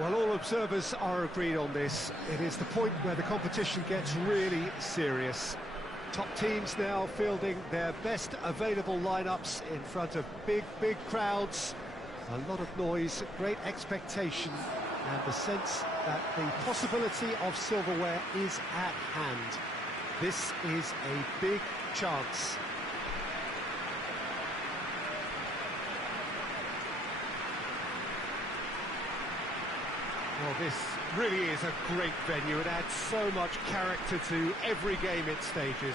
Well, all observers are agreed on this. It is the point where the competition gets really serious. Top teams now fielding their best available lineups in front of big crowds. A lot of noise, great expectation, and the sense that the possibility of silverware is at hand. This is a big chance. Well, this really is a great venue. It adds so much character to every game it stages.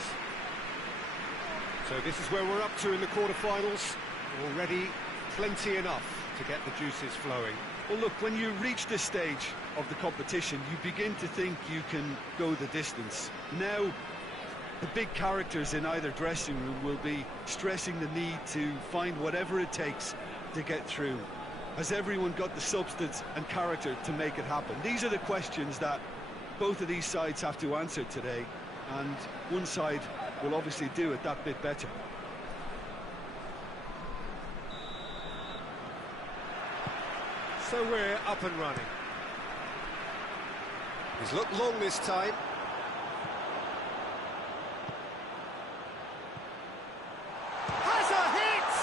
So this is where we're up to in the quarterfinals. Already plenty enough to get the juices flowing. Well, look, when you reach this stage of the competition, you begin to think you can go the distance. Now, the big characters in either dressing room will be stressing the need to find whatever it takes to get through. Has everyone got the substance and character to make it happen? These are the questions that both of these sides have to answer today, and one side will obviously do it that bit better. So we're up and running. He's looked long this time. Has a hit!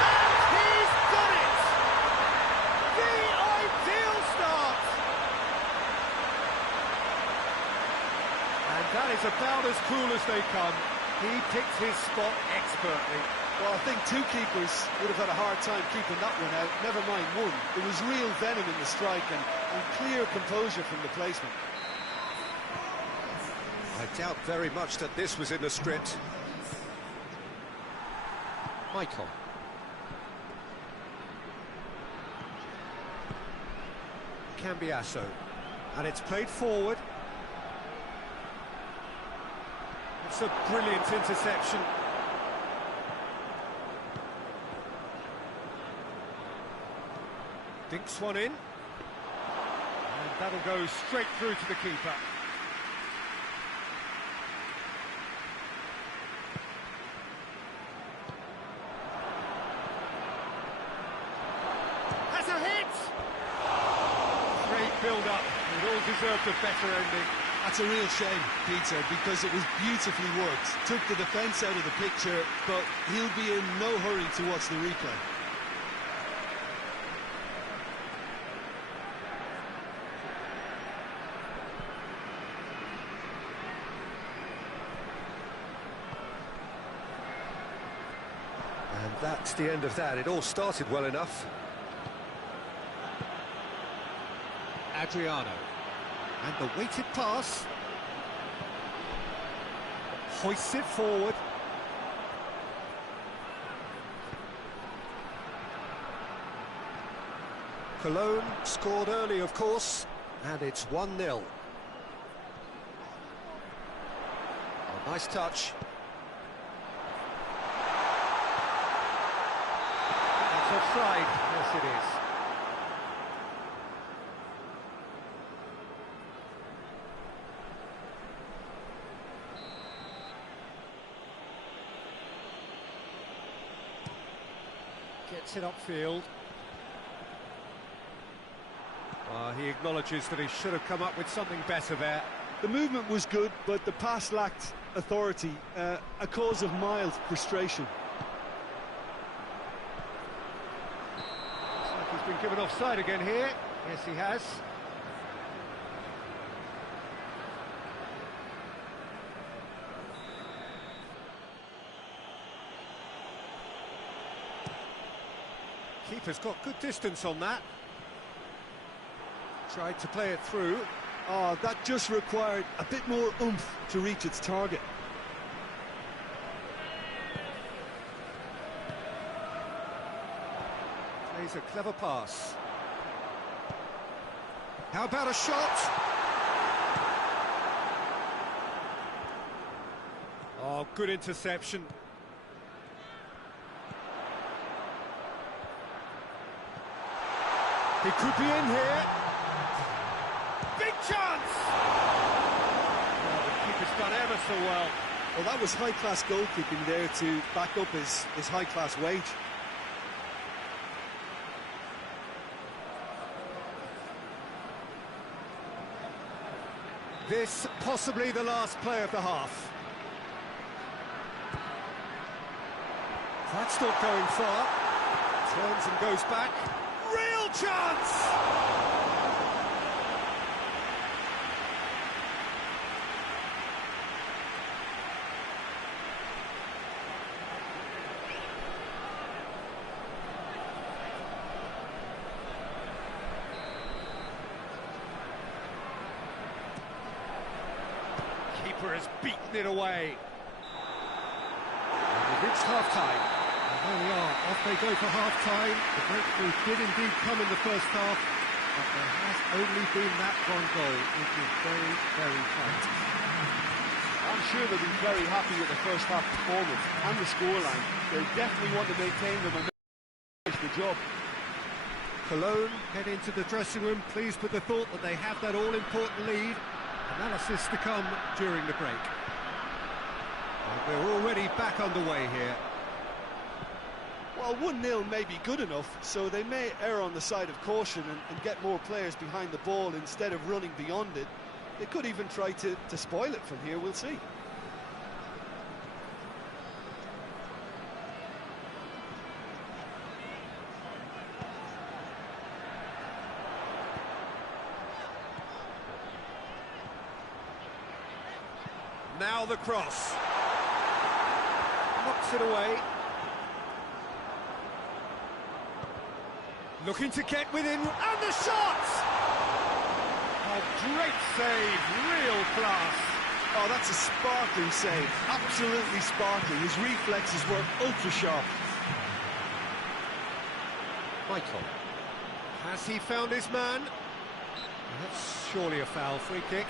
And he's done it! The ideal start! And that is about as cool as they come. He picked his spot expertly. Well, I think two keepers would have had a hard time keeping that one out, never mind one. There was real venom in the strike and clear composure from the placement. I doubt very much that this was in the script. Michael. Cambiasso. And it's played forward. It's a brilliant interception. Dinks one in. And that'll go straight through to the keeper. Has a hit! Great build-up. It all deserved a better ending. That's a real shame, Peter, because it was beautifully worked. Took the defence out of the picture, but he'll be in no hurry to watch the replay. And that's the end of that. It all started well enough. Adriano. And the weighted pass. Hoists it forward. KÖLN scored early, of course, and it's 1-0. Oh, nice touch. That's offside. Yes, it is. Gets it upfield. He acknowledges that he should have come up with something better there. The movement was good, but the pass lacked authority, a cause of mild frustration. Looks like he's been given offside again here. Yes, he has. Keeper's got good distance on that. Tried to play it through. Oh, that just required a bit more oomph to reach its target. Plays a clever pass. How about a shot? Oh, good interception. He could be in here. Big chance! Oh, the keeper's done ever so well. Well, that was high-class goalkeeping there to back up his high-class wage. This possibly the last play of the half. That's not going far. Turns and goes back. Real chance! Keeper has beaten it away. And we've reached half-time. And there we are, off they go for half-time. The breakthrough did indeed come in the first half, but there has only been that one goal, which is very, very tight. I'm sure they'll be very happy with the first half performance and the scoreline. They definitely want to maintain them and finish the job. KÖLN head into the dressing room, pleased with the thought that they have that all-important lead. Analysis to come during the break. And we're already back underway here. Well, 1-0 may be good enough, so they may err on the side of caution and get more players behind the ball instead of running beyond it. They could even try to spoil it from here, we'll see. Now the cross. Knocks it away. Looking to get within, and the shot! A great save, real class. Oh, that's a sparkling save, absolutely sparkling. His reflexes were ultra-sharp. Michael. Has he found his man? That's surely a foul, free kick.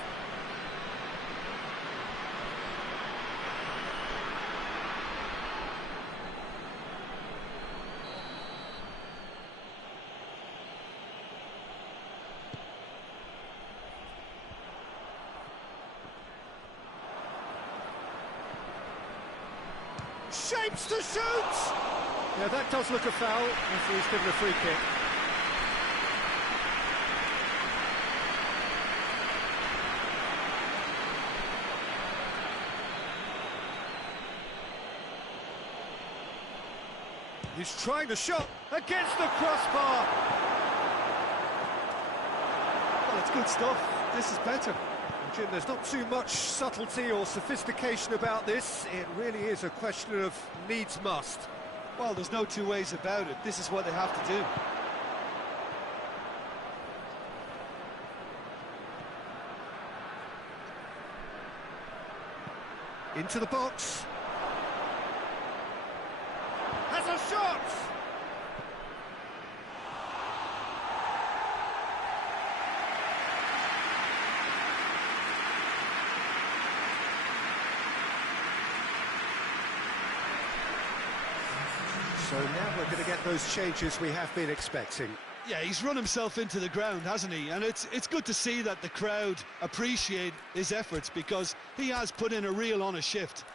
Shapes to shoot! Yeah, that does look a foul. Referee's given a free kick. He's trying the shot against the crossbar. Well, it's good stuff. This is better. Jim, there's not too much subtlety or sophistication about this. It really is a question of needs must. Well, there's no two ways about it. This is what they have to do. Into the box. Has a shot! So now we're going to get those changes we have been expecting. Yeah, he's run himself into the ground, hasn't he? And it's good to see that the crowd appreciate his efforts, because he has put in a real honest shift.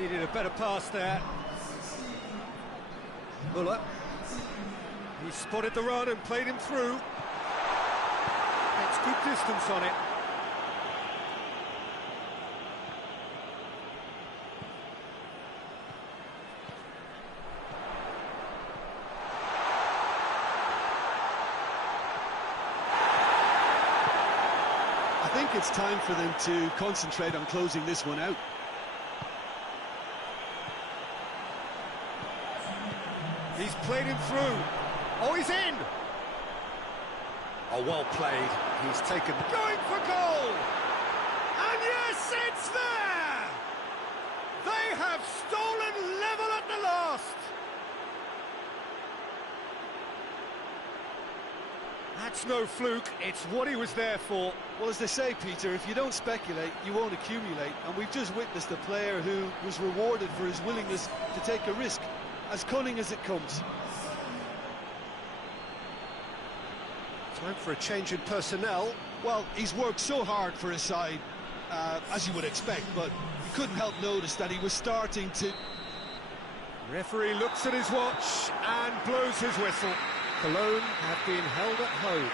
Needed a better pass there. Muller. He spotted the run and played him through. It's good distance on it. I think it's time for them to concentrate on closing this one out. He's played him through. Oh, he's in! Oh, well played. He's taken... Going for goal! And yes, it's there! They have stolen level at the last! That's no fluke, it's what he was there for. Well, as they say, Peter, if you don't speculate, you won't accumulate. And we've just witnessed a player who was rewarded for his willingness to take a risk, as cunning as it comes. Time for a change in personnel. Well, he's worked so hard for his side, as you would expect, but you couldn't help notice that he was starting to... Referee looks at his watch and blows his whistle. Cologne have been held at home.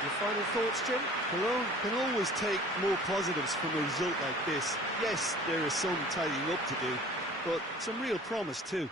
Your final thoughts, Jim? Cologne can always take more positives from a result like this. Yes, there is some tidying up to do, but some real promise too.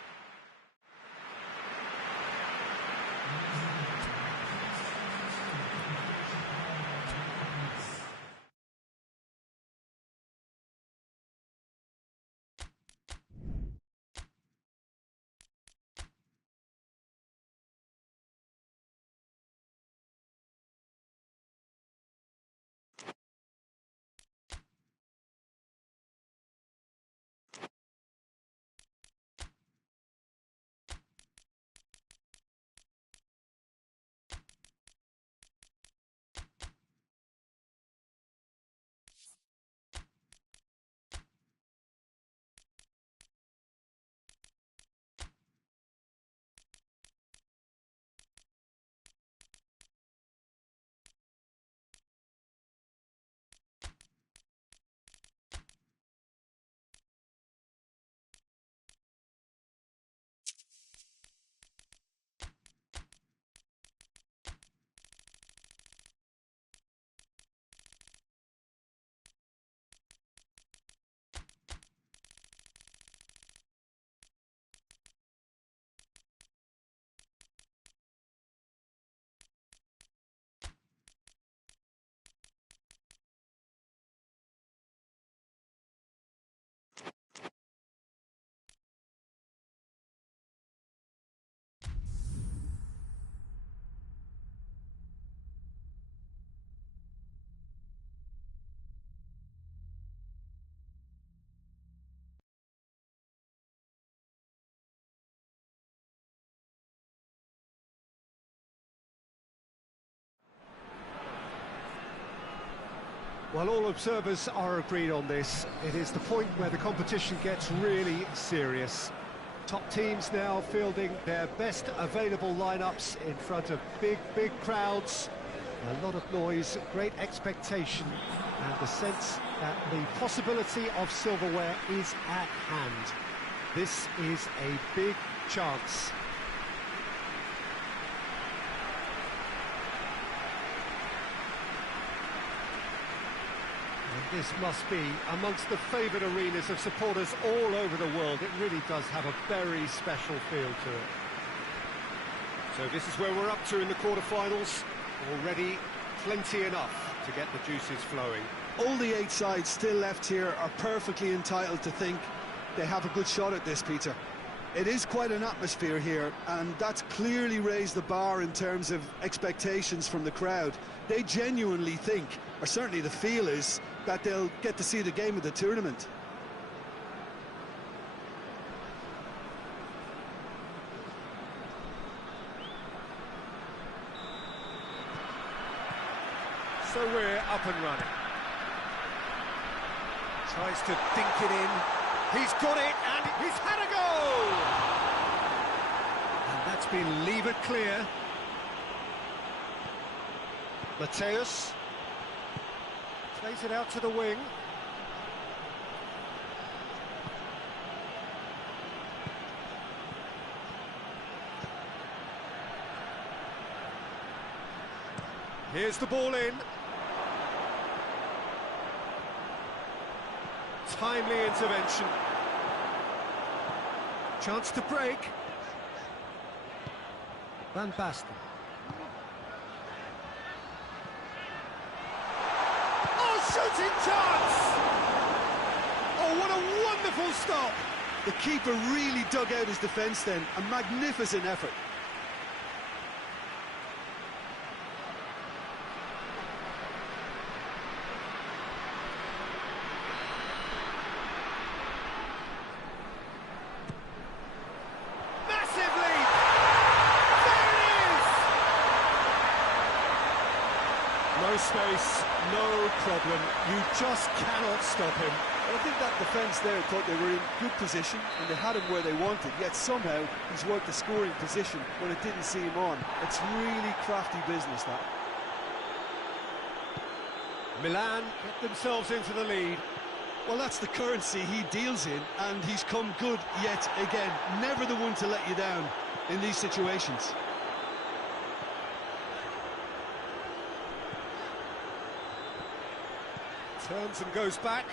Well, all observers are agreed on this. It is the point where the competition gets really serious. Top teams now fielding their best available lineups in front of big crowds. A lot of noise, great expectation, and the sense that the possibility of silverware is at hand. This is a big chance. This must be amongst the favoured arenas of supporters all over the world. It really does have a very special feel to it. So this is where we're up to in the quarterfinals. Already plenty enough to get the juices flowing. All the 8 sides still left here are perfectly entitled to think they have a good shot at this, Peter. It is quite an atmosphere here, and that's clearly raised the bar in terms of expectations from the crowd. They genuinely think, or certainly the feel is, that they'll get to see the game of the tournament. So we're up and running. Tries to dink it in. He's got it, and he's had a goal! And that's been levered clear. Mateus plays it out to the wing. Here's the ball in. Timely intervention. Chance to break. Van Basten. Shooting chance! Oh, what a wonderful stop! The keeper really dug out his defence then. A magnificent effort. Massive lead! There it is! No space. No problem, you just cannot stop him. I think that defence there thought they were in good position and they had him where they wanted, yet somehow he's worked the scoring position when it didn't see him on. It's really crafty business, that. Milan get themselves into the lead. Well, that's the currency he deals in, and he's come good yet again. Never the one to let you down in these situations. Turns and goes back.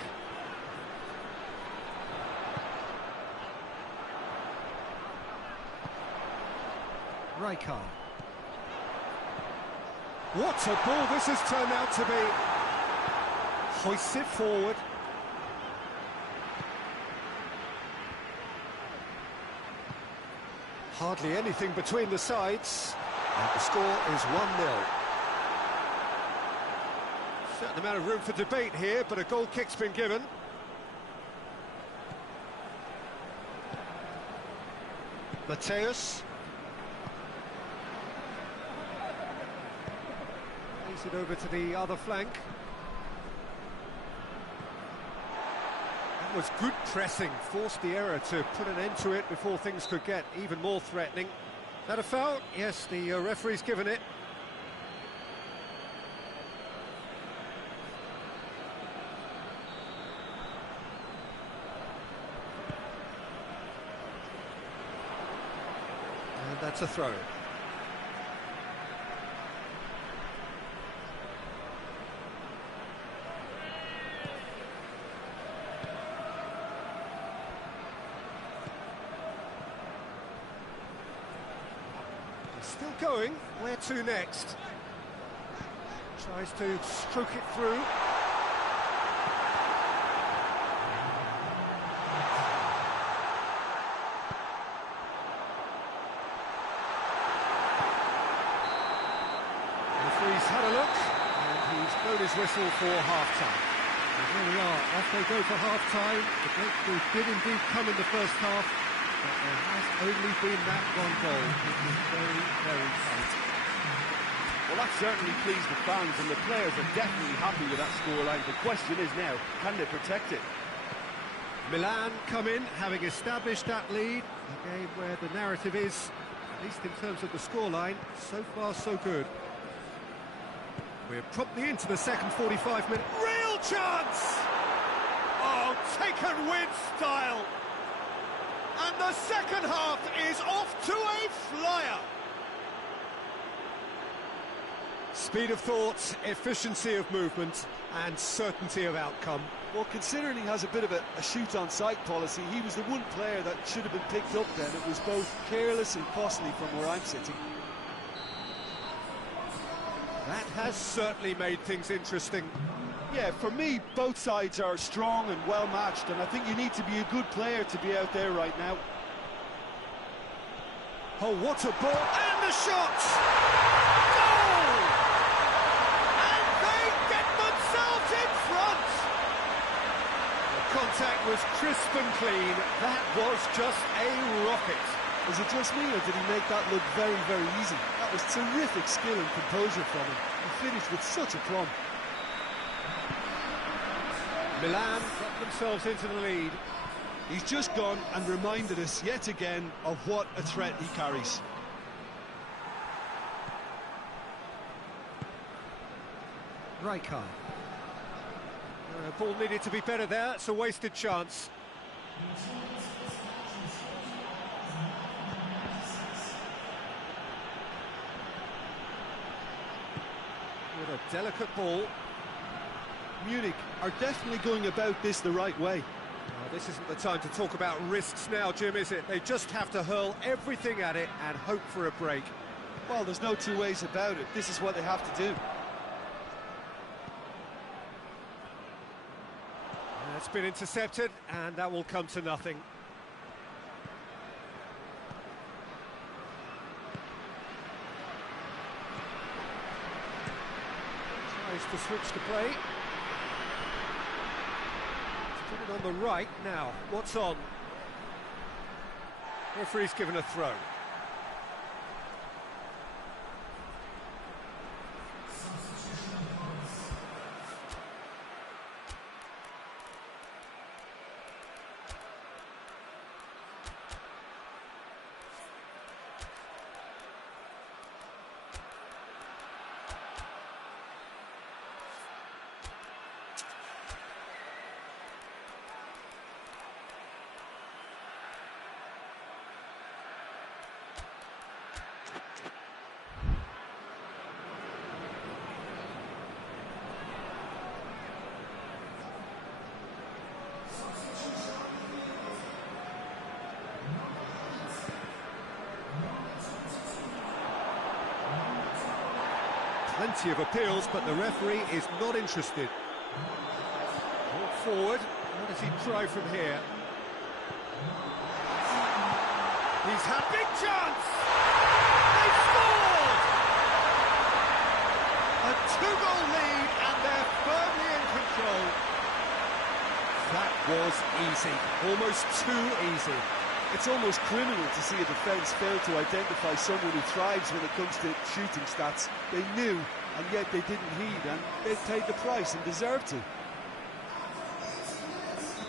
Rijkaard. What a ball this has turned out to be. Hoists it forward. Hardly anything between the sides. And the score is 1-0. Certain amount of room for debate here, but a goal kick's been given. Mateus. Plays it over to the other flank. That was good pressing, forced the error to put an end to it before things could get even more threatening. That a foul? Yes, the referee's given it. And that's a throw. Still going. Where to next? Tries to stroke it through. Referee's had a look, and he's blown his whistle for half-time. And here we are, off they go for half-time. The breakthrough did indeed come in the first half, but there has only been that one goal. It was very, very tight. Well, that certainly pleased the fans, and the players are definitely happy with that scoreline. The question is now, can they protect it? Milan come in, having established that lead. A game where the narrative is, at least in terms of the scoreline, so far so good. We're promptly into the second 45-minute. Real chance! Oh, taken with style! And the second half is off to a flyer! Speed of thought, efficiency of movement, and certainty of outcome. Well, considering he has a bit of a shoot-on-sight policy, he was the one player that should have been picked up then. It was both careless and costly from where I'm sitting. That has certainly made things interesting. Yeah, for me, both sides are strong and well-matched, and I think you need to be a good player to be out there right now. Oh, what a ball! And the shot! Goal! And they get themselves in front! The contact was crisp and clean. That was just a rocket. Is it just me, or did he make that look very, very easy? That was terrific skill and composure from him. He finished with such aplomb. Milan got themselves into the lead. He's just gone and reminded us yet again of what a threat he carries. Rijkaard. Ball needed to be better there. It's a wasted chance. With a delicate ball. Munich are definitely going about this the right way. This isn't the time to talk about risks now, Jim, is it? They just have to hurl everything at it and hope for a break. Well, there's no two ways about it. This is what they have to do. It's been intercepted, and that will come to nothing. Tries to switch the play. Put it on the right now. What's on? Referee's given a throw. Plenty of appeals, but the referee is not interested. Ball forward. What does he try from here? He's had big chance! They've scored! A two-goal lead, and they're firmly in control. That was easy, almost too easy. It's almost criminal to see a defence fail to identify someone who thrives when it comes to shooting stats. They knew, and yet they didn't heed, and they paid the price and deserved to.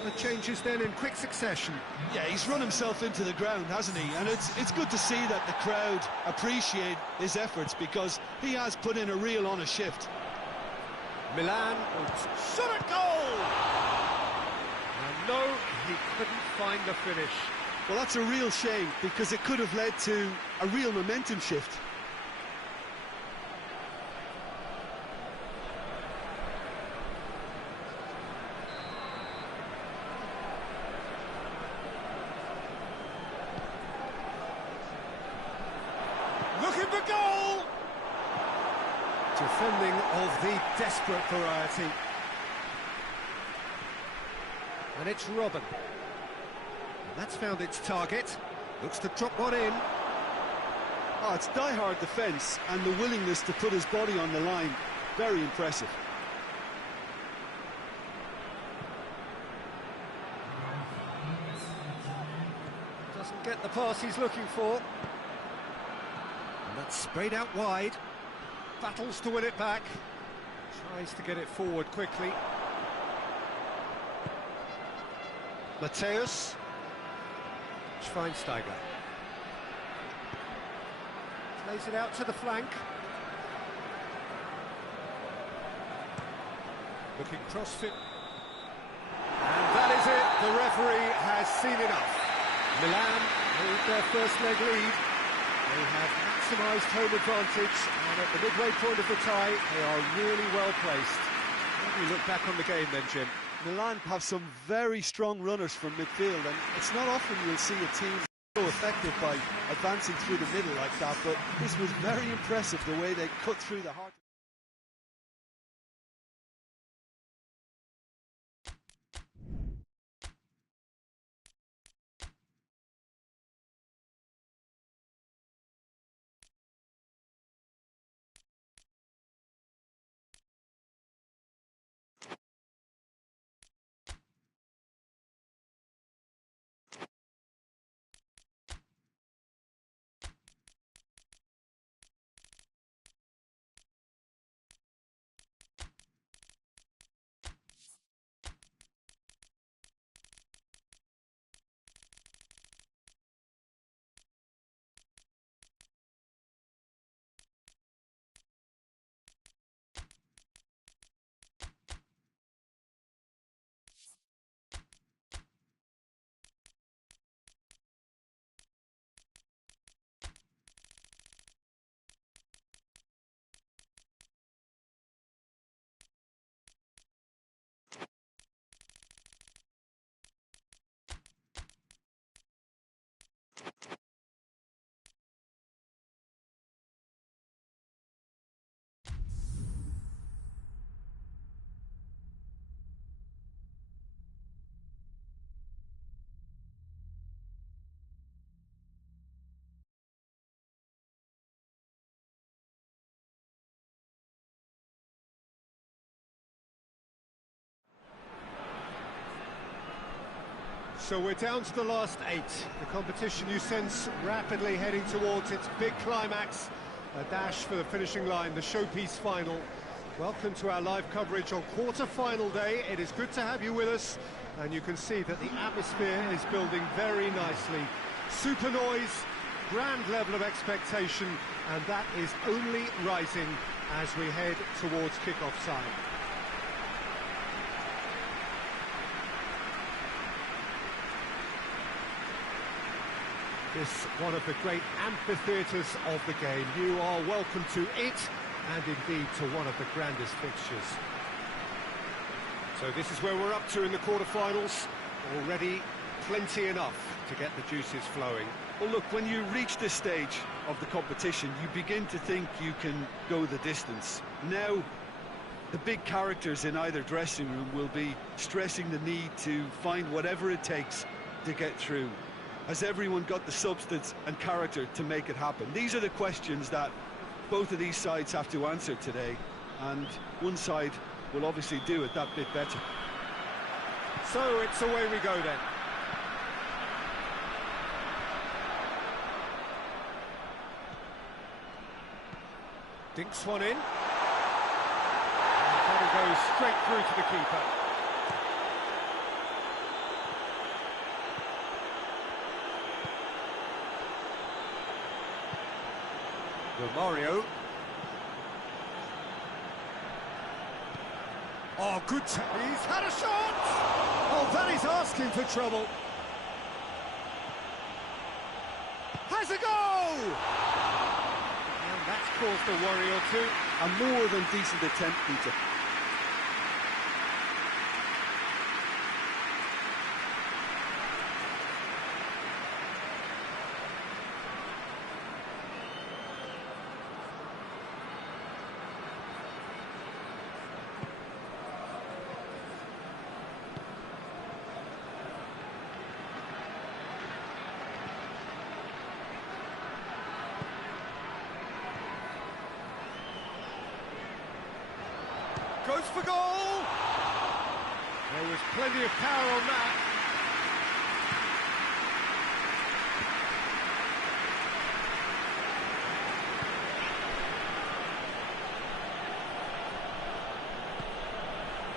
The changes then in quick succession. Yeah, he's run himself into the ground, hasn't he? And it's good to see that the crowd appreciate his efforts, because he has put in a real honest shift. Milan shot a goal! And no, he couldn't find the finish. Well, that's a real shame, because it could have led to a real momentum shift. Looking for goal! Defending of the desperate variety. And it's Robin. And that's found its target. Looks to drop one in. Oh, it's die-hard defence, and the willingness to put his body on the line. Very impressive. Doesn't get the pass he's looking for. And that's sprayed out wide. Battles to win it back. Tries to get it forward quickly. Matthäus. Schweinsteiger. Plays it out to the flank. Looking crossfit. And that is it. The referee has seen enough. Milan hold their first leg lead. They have maximised home advantage, and at the midway point of the tie, they are really well placed. How do you look back on the game then, Jim? Milan have some very strong runners from midfield, and it's not often you'll see a team so effective by advancing through the middle like that, but this was very impressive, the way they cut through the heart. So we're down to the last 8. The competition, you sense, rapidly heading towards its big climax. A dash for the finishing line, the showpiece final. Welcome to our live coverage on quarter-final day. It is good to have you with us, and you can see that the atmosphere is building very nicely. Super noise, grand level of expectation, and that is only rising as we head towards kick-off time. This one of the great amphitheatres of the game. You are welcome to it, and indeed to one of the grandest fixtures. So this is where we're up to in the quarterfinals. Already plenty enough to get the juices flowing. Well, look, when you reach this stage of the competition, you begin to think you can go the distance. Now, the big characters in either dressing room will be stressing the need to find whatever it takes to get through. Has everyone got the substance and character to make it happen? These are the questions that both of these sides have to answer today, and one side will obviously do it that bit better. So it's away we go then. Dinks one in. And it goes straight through to the keeper. Romario. Oh, good. He's had a shot! Oh, that is asking for trouble. Has a go! And that's caused a worry or two. A more than decent attempt, Peter. Goes for goal! There was plenty of power on that.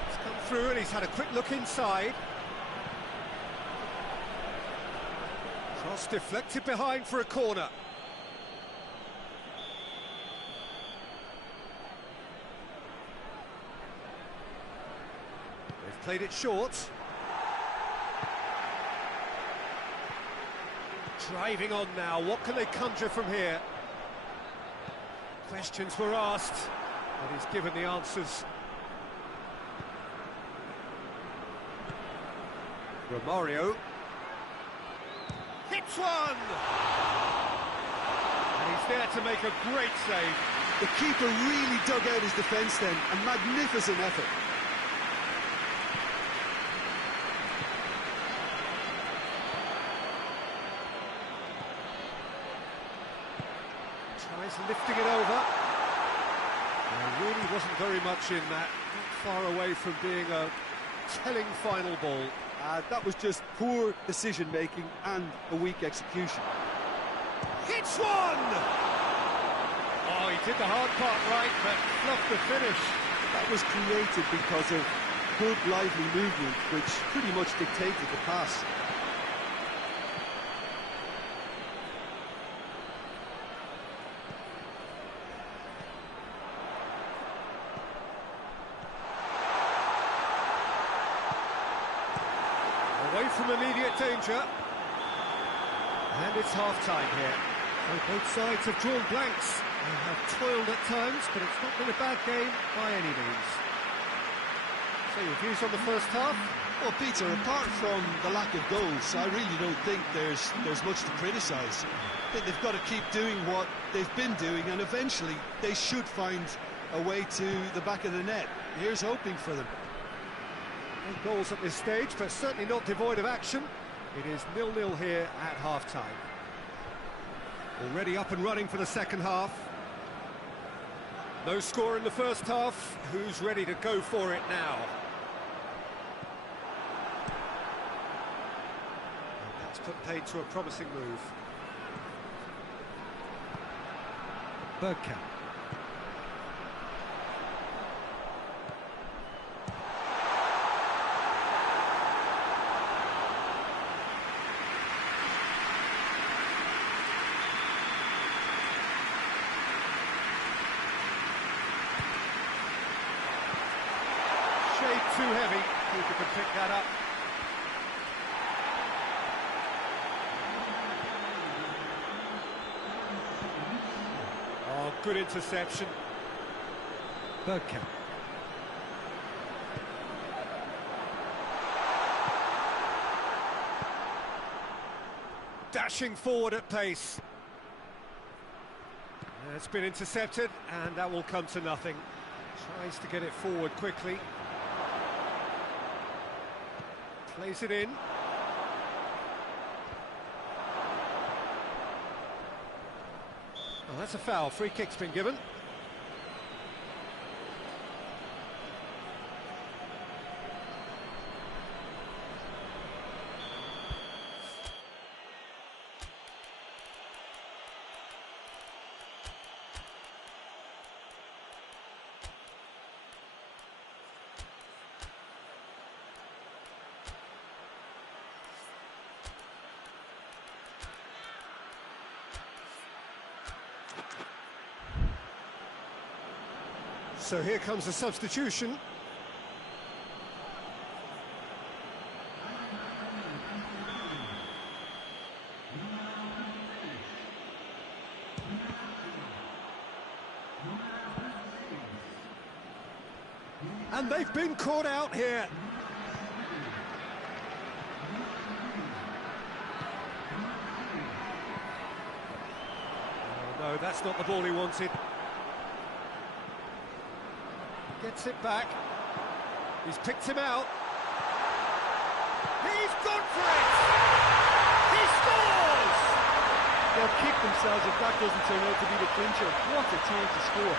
He's come through and he's had a quick look inside. Cross deflected behind for a corner. Played it short. Driving on now, what can they conjure from here? Questions were asked, and he's given the answers. Romario. Hits one! And he's there to make a great save. The keeper really dug out his defence then, a magnificent effort. Tries lifting it over. There really wasn't very much in that. Not far away from being a telling final ball. That was just poor decision-making and a weak execution. Hits one! Oh, he did the hard part right, but fluffed the finish. That was created because of good, lively movement, which pretty much dictated the pass. Away from immediate danger. And it's half-time here. So both sides have drawn blanks. They have toiled at times, but it's not been a bad game by any means. So your views on the first half? Well, Peter, apart from the lack of goals, I really don't think there's much to criticise. I think they've got to keep doing what they've been doing, and eventually they should find a way to the back of the net. Here's hoping for them. No goals at this stage, but certainly not devoid of action. It is 0-0 here at half-time. Already up and running for the second half. No score in the first half. Who's ready to go for it now? And that's put paid to a promising move. Bergkamp. Too heavy, keeper could pick that up. Oh, good interception. Bergkamp. Dash pushing forward at pace. It's been intercepted, and that will come to nothing. Tries to get it forward quickly. Plays it in. Well, that's a foul. Free kick's been given. So here comes the substitution. And they've been caught out here. Oh, no, that's not the ball he wanted. Gets it back. He's picked him out. He's gone for it! He scores! They'll kick themselves if that doesn't turn out to be the clincher. What a time to score.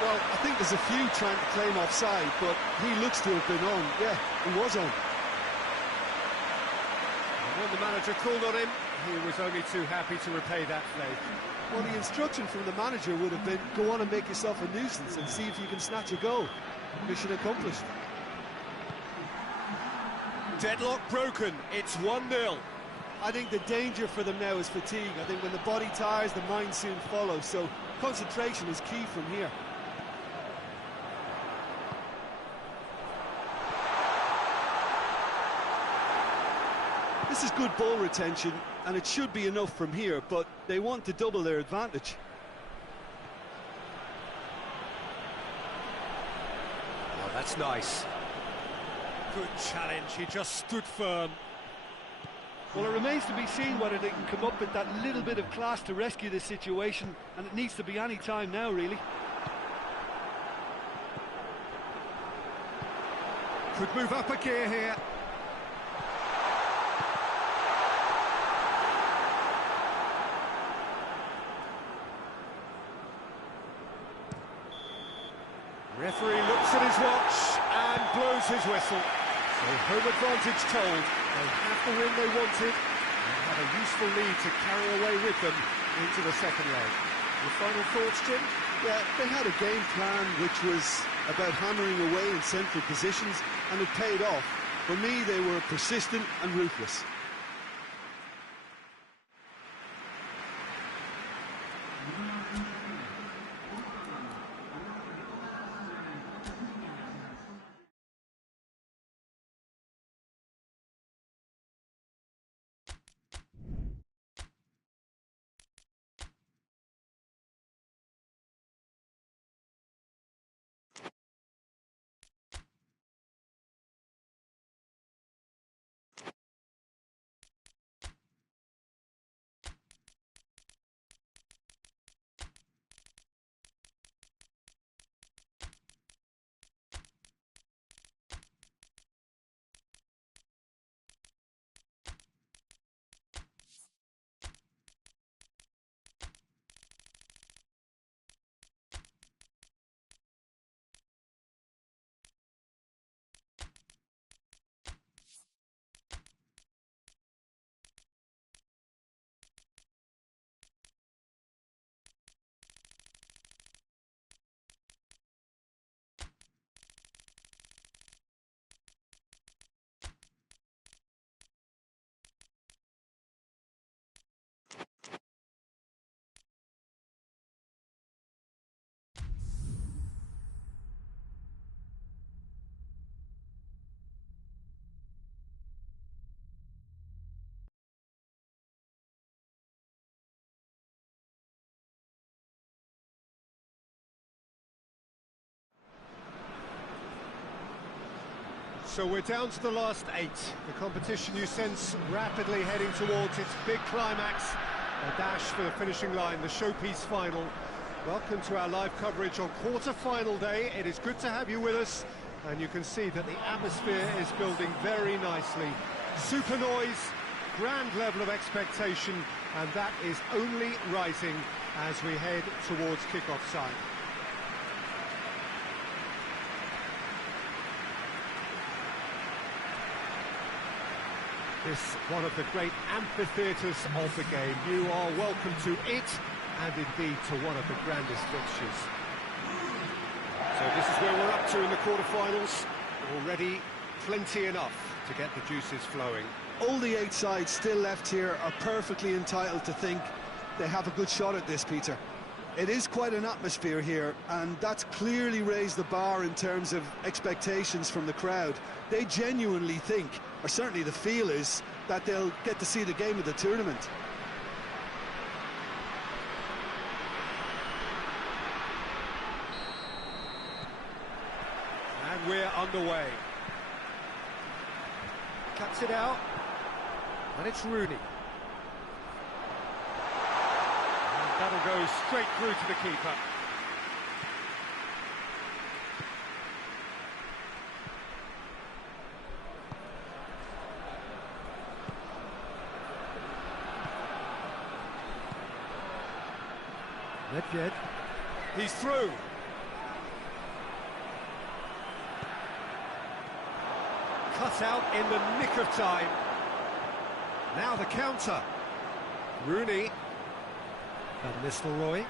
Well, I think there's a few trying to claim offside, but he looks to have been on. Yeah, he was on. And when the manager called on him, he was only too happy to repay that play. Well, the instruction from the manager would have been, go on and make yourself a nuisance and see if you can snatch a goal. Mission accomplished. Deadlock broken, it's 1-0. I think the danger for them now is fatigue. I think when the body tires, the mind soon follows, so concentration is key from here. This is good ball retention, and it should be enough from here, but they want to double their advantage. Oh, that's nice. Good challenge, he just stood firm. Well, it remains to be seen whether they can come up with that little bit of class to rescue this situation, and it needs to be any time now, really. Could move up a gear here. Referee looks at his watch and blows his whistle. So home advantage told. They have the win they wanted and have a useful lead to carry away with them into the second leg. Your final thoughts, Jim? Yeah, they had a game plan which was about hammering away in central positions, and it paid off. For me, they were persistent and ruthless. So we're down to the last 8. The competition, you sense, rapidly heading towards its big climax. A dash for the finishing line, the showpiece final. Welcome to our live coverage on quarter-final day. It is good to have you with us, and you can see that the atmosphere is building very nicely. Super noise, grand level of expectation, and that is only rising as we head towards kick-off time. This one of the great amphitheatres of the game. You are welcome to it, and indeed to one of the grandest fixtures. So this is where we're up to in the quarterfinals. Already plenty enough to get the juices flowing. All the 8 sides still left here are perfectly entitled to think they have a good shot at this, Peter. It is quite an atmosphere here, and that's clearly raised the bar in terms of expectations from the crowd. They genuinely think, or certainly the feel is, that they'll get to see the game of the tournament. And we're underway. Cuts it out, and it's Rooney. That'll go straight through to the keeper. Nedved. He's through. Cut out in the nick of time. Now the counter. Rooney. Van Nistelrooy.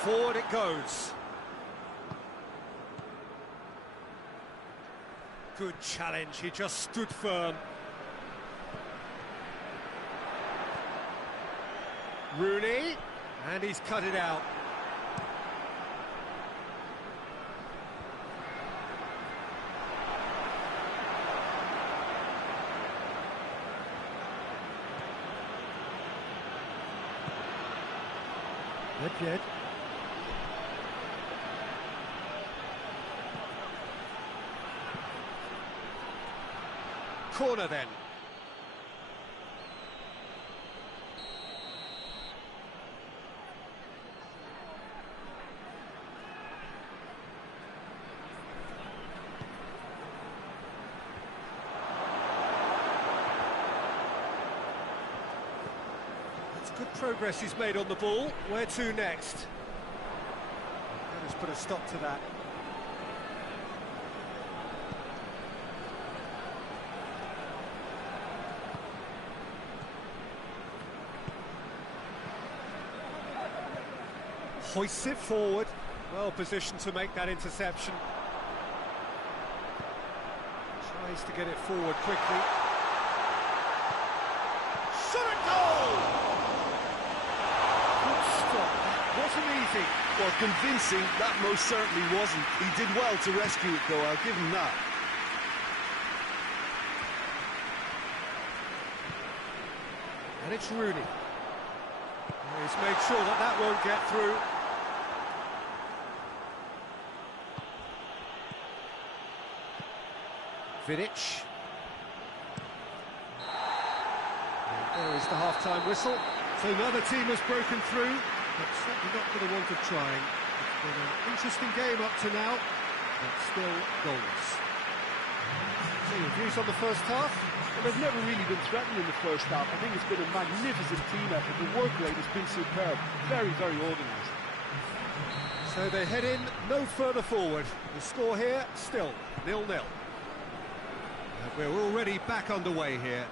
Forward it goes. Good challenge, he just stood firm. Rooney, and he's cut it out. Nedved. Corner then. That's good progress he's made on the ball. Where to next? Let's put a stop to that. Hoists it forward, well positioned to make that interception. Tries to get it forward quickly. Shot and goal! Good stop, that wasn't easy. Well, convincing, that most certainly wasn't. He did well to rescue it, though, I'll give him that. And it's Rooney. He's made sure that that won't get through. Vidic. And there is the half-time whistle. So another team has broken through, but certainly not for the want of trying. It's been an interesting game up to now, but still goals. So your views on the first half? Well, they've never really been threatened in the first half. I think it's been a magnificent team effort. The work rate has been superb. Very, very organised. So they head in no further forward. The score here, still 0-0. We're already back underway here.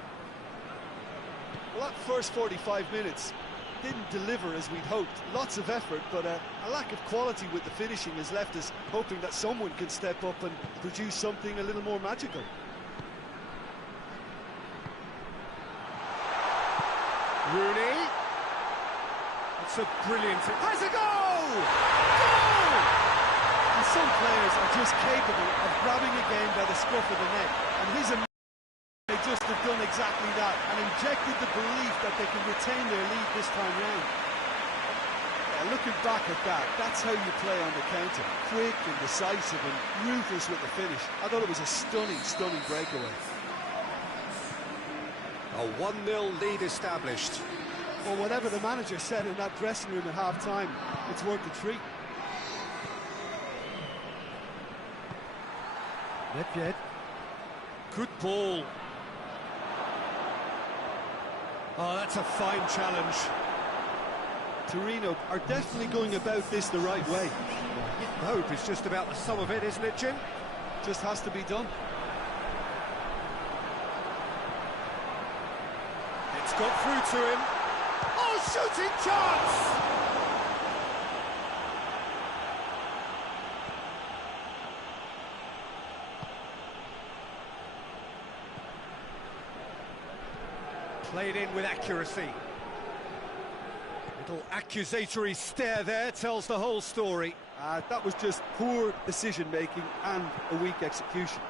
Well, that first 45 minutes didn't deliver as we'd hoped. Lots of effort, but a lack of quality with the finishing has left us hoping that someone can step up and produce something a little more magical. Rooney. It's a brilliant... Has a goal! Goal! And some players are just capable of grabbing a game by the scruff of the neck, and his they just have done exactly that and injected the belief that they can retain their lead this time round. Yeah, looking back at that, that's how you play on the counter. Quick and decisive and ruthless with the finish. I thought it was a stunning, stunning breakaway. A 1-0 lead established. Well, whatever the manager said in that dressing room at half-time, it's worth the treat. Nedved. Good ball. Oh, that's a fine challenge. Torneo are definitely going about this the right way. Hope is just about the sum of it, isn't it, Jim? Just has to be done. It's got through to him. Oh, shooting chance! Played in with accuracy. Little accusatory stare there tells the whole story. That was just poor decision-making and a weak execution.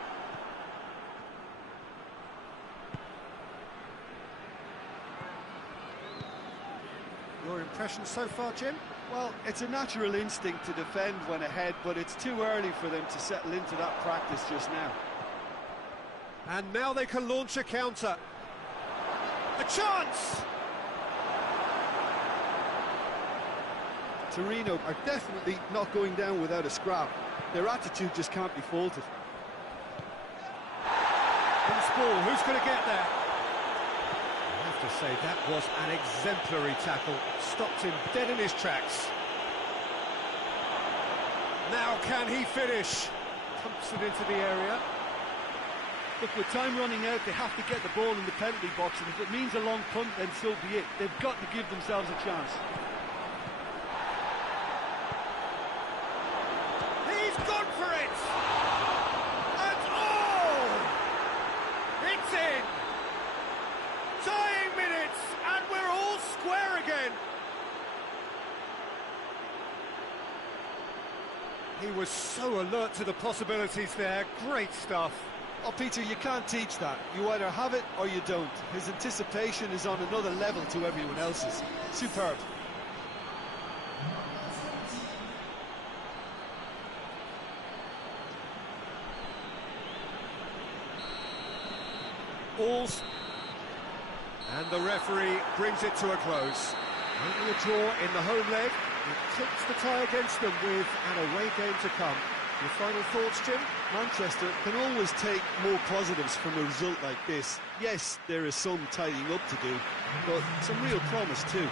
Your impression so far, Jim? Well, it's a natural instinct to defend when ahead, but it's too early for them to settle into that practice just now. And now they can launch a counter. A chance! Torneo are definitely not going down without a scrap. Their attitude just can't be faulted. Loose ball, who's going to get there? I have to say, that was an exemplary tackle. Stopped him dead in his tracks. Now can he finish? Pumps it into the area. Look, with time running out, they have to get the ball in the penalty box, and if it means a long punt, then so be it. They've got to give themselves a chance. He's gone for it! And oh! It's in! Tying minutes, and we're all square again! He was so alert to the possibilities there. Great stuff. Oh, Peter, you can't teach that. You either have it or you don't. His anticipation is on another level to everyone else's. Superb. Balls. And the referee brings it to a close. Only a draw in the home leg. It tips the tie against them with an away game to come. Your final thoughts, Jim? Manchester can always take more positives from a result like this. Yes, there is some tidying up to do, but some real promise too.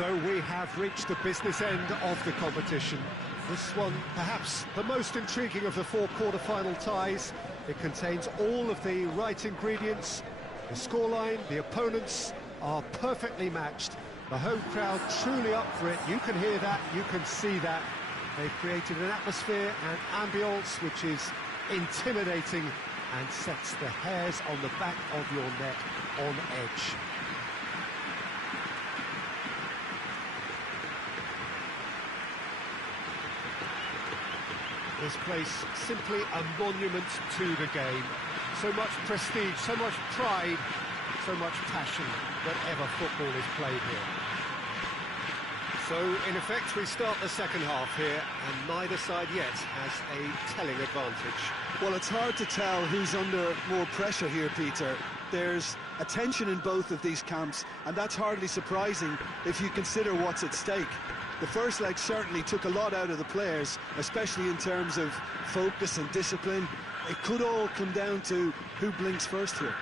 So we have reached the business end of the competition. This one, perhaps the most intriguing of the four quarter-final ties. It contains all of the right ingredients. The scoreline, the opponents are perfectly matched. The home crowd truly up for it. You can hear that, you can see that. They've created an atmosphere and ambience which is intimidating and sets the hairs on the back of your neck on edge. This place simply a monument to the game. So much prestige, so much pride, so much passion whenever football is played here. So, in effect, we start the second half here, and neither side yet has a telling advantage. Well, it's hard to tell who's under more pressure here, Peter. There's a tension in both of these camps, and that's hardly surprising if you consider what's at stake. The first leg certainly took a lot out of the players, especially in terms of focus and discipline. It could all come down to who blinks first here.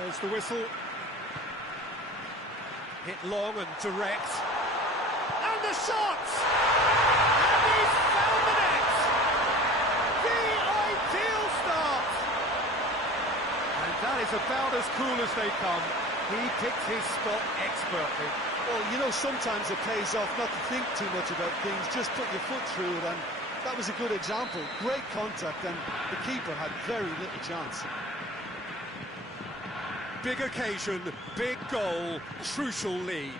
There's the whistle. Hit long and direct. And the shot! And he's found the net! The ideal start! And that is about as cool as they come. He picked his spot expertly. Well, you know, sometimes it pays off not to think too much about things, just put your foot through it, and that was a good example. Great contact, and the keeper had very little chance. Big occasion, big goal, crucial lead.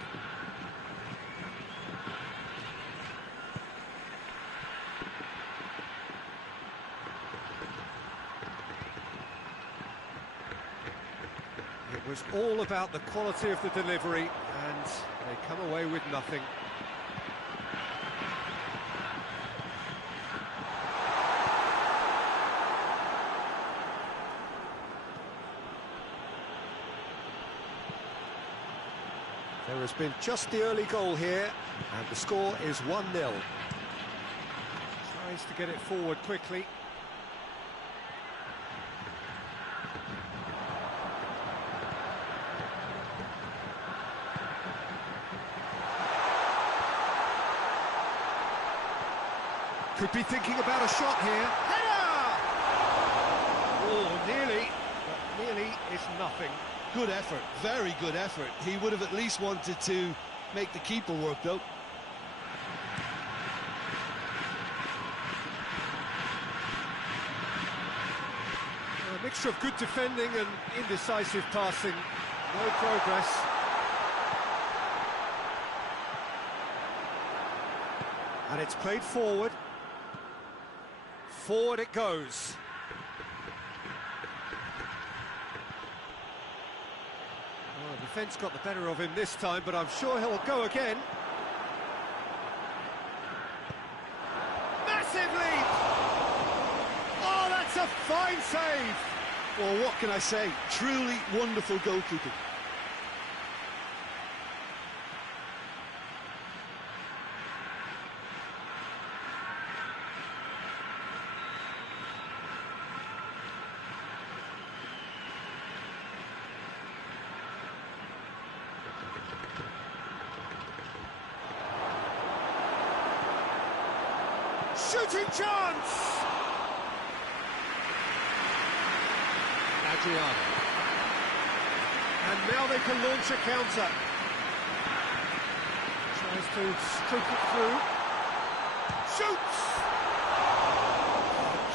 It was all about the quality of the delivery, and they come away with nothing. There has been just the early goal here, and the score is 1-0. Tries to get it forward quickly. Could be thinking about a shot here. Header! Oh, nearly, but nearly is nothing. Good effort, very good effort. He would have at least wanted to make the keeper work, though. A mixture of good defending and indecisive passing. No progress. And it's played forward. Forward it goes. Oh, the defence got the better of him this time, but I'm sure he'll go again. Massive lead! Oh, that's a fine save! Well, what can I say? Truly wonderful goalkeeping. Shooting chance! Adriano. And now they can launch a counter. Tries to stroke it through. Shoots!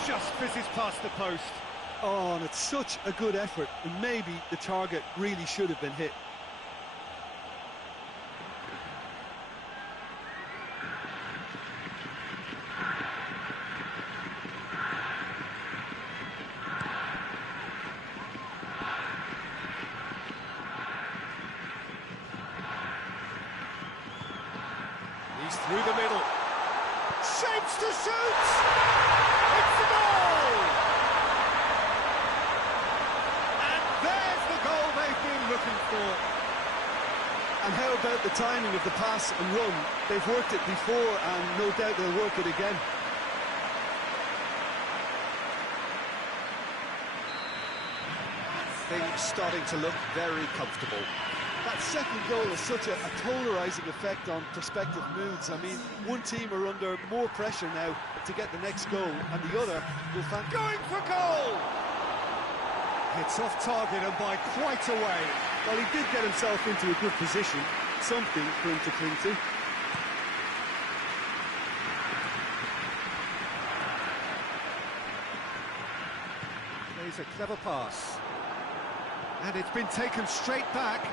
Just fizzes past the post. Oh, and it's such a good effort, and maybe the target really should have been hit. He's through the middle. Shapes to shoot! It's the goal! And there's the goal they've been looking for. And how about the timing of the pass and run? They've worked it before, and no doubt they'll work it again. Things starting to look very comfortable. That second goal has such a polarising effect on prospective moods. I mean, one team are under more pressure now to get the next goal, and the other will find going for goal! It's off target and by quite a way. Well, he did get himself into a good position, something for him to cling to. Plays a clever pass. And it's been taken straight back.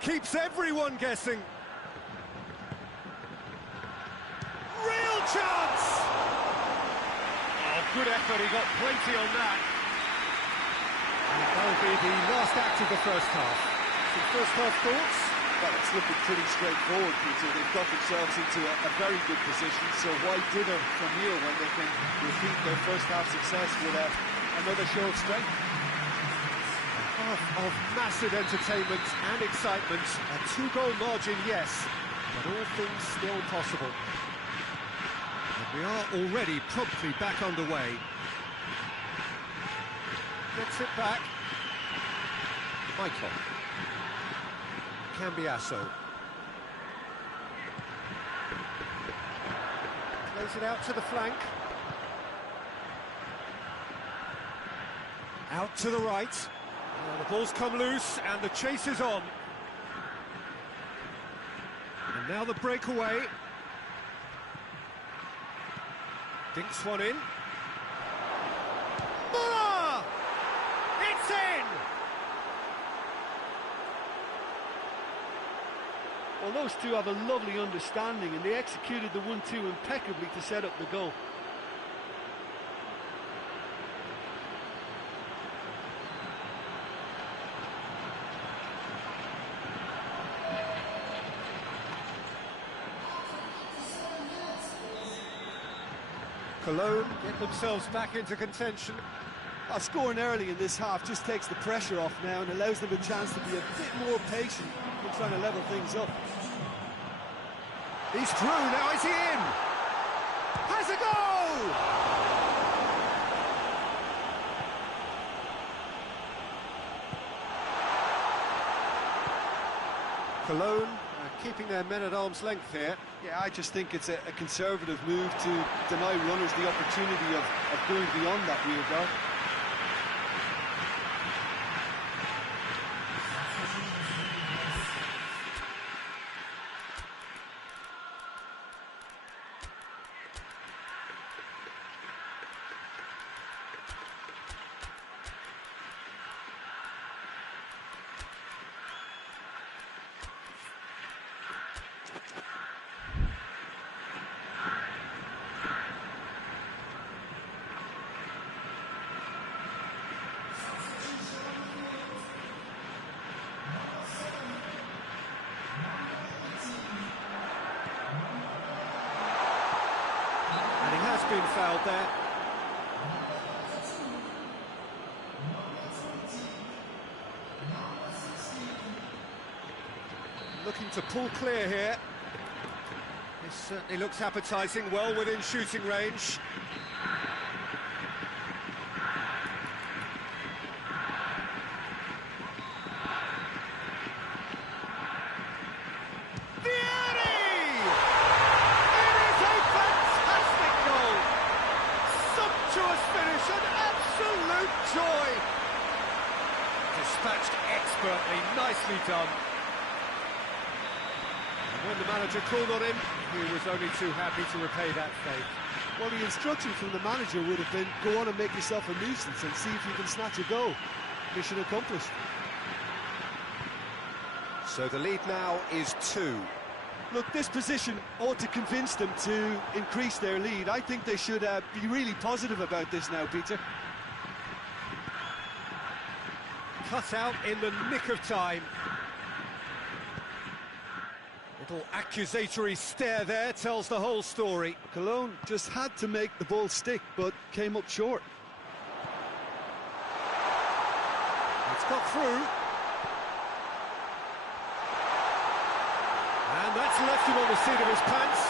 Keeps everyone guessing. Real chance! Oh, good effort, he got plenty on that. And that'll be the last act of the first half. Some first half thoughts? Well, it's looking pretty straightforward, Peter. They've got themselves into a very good position, so why dither from here when they can repeat their first half success with another show of strength? Half of massive entertainment and excitement. A two-goal margin, yes, but all things still possible. And we are already promptly back underway. Gets it back. Michael. Cambiasso. Plays it out to the flank. Out to the right. The ball's come loose and the chase is on. And now the breakaway. Dinks one in. Muller! It's in! Well, those two have a lovely understanding, and they executed the 1-2 impeccably to set up the goal. KÖLN get themselves back into contention. Scoring early in this half just takes the pressure off now and allows them a chance to be a bit more patient in trying to level things up. He's through, now is he in? Has a goal! KÖLN keeping their men at arm's length here. Yeah, I just think it's a conservative move to deny runners the opportunity of going beyond that rear guard. Been fouled there. Looking to pull clear here. This certainly looks appetising, well within shooting range. Joy! Dispatched expertly, nicely done. And when the manager called on him, he was only too happy to repay that favour. Well, the instruction from the manager would have been, go on and make yourself a nuisance and see if you can snatch a goal. Mission accomplished. So the lead now is 2. Look, this position ought to convince them to increase their lead. I think they should be really positive about this now, Peter. Cut out in the nick of time. Little accusatory stare there tells the whole story. KÖLN just had to make the ball stick, but came up short. It's got through. And that's left him on the seat of his pants.